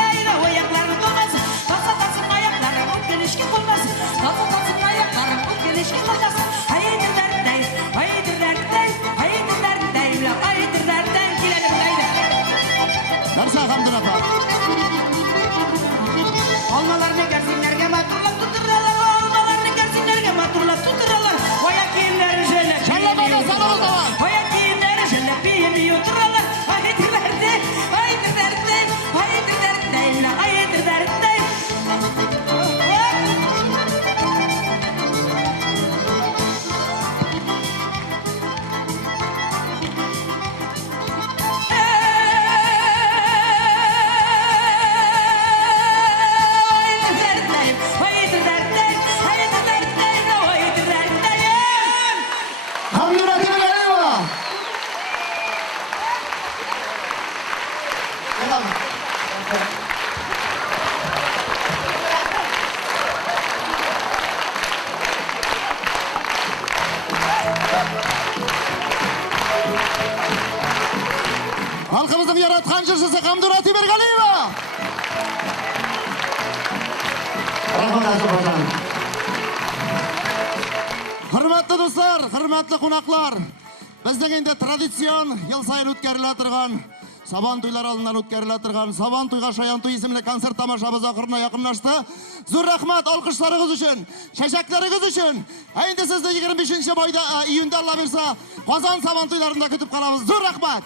yayda o ayaklarım dolmasın. Tasa tasın ayaklarım o genişki olmasın. Tasa tasın ayaklarım o genişki olmasın. Haydır dertteyim haydır dertteyim. Haydır dertteyim la haydır dertteyim. Gilelim haydi. Narsa hamdırapa. Olmalarını gelsinlerge maturlap tuttururlar. Olmalarını gelsinlerge maturlap tuttururlar. Oyak giyimleri şöyle Şallabada sanımız da var. Oyak giyimleri şöyle bir otururlar. Haydır dertteyim haydır dertteyim. Haydır dertteyim la haydır dertteyim. Haydır dertteyim haydır dertteyim. Haydır dertteyim la haydır dertteyim. Hamdurati Begaliyeva. Halkımızın yaratkan jırşısı Hamdurati Begaliyeva. Hürmetli dostlar, hürmetli konaklar. Bizden endi tradisyon yıl sayın ötkeriyle turgan Saban to'ylar oldidan o'tkazila turgan Saban to'yga Shayan to'y ismli konsert tomoshabimiz oxiriga yaqinlashdi. Zo'r rahmat olqishlaringiz uchun, shashaklaringiz uchun. Endi sizni 25 oyda iyunda Alloh bersa Qozon Saban to'ylarida kutib qolamiz. Zo'r rahmat.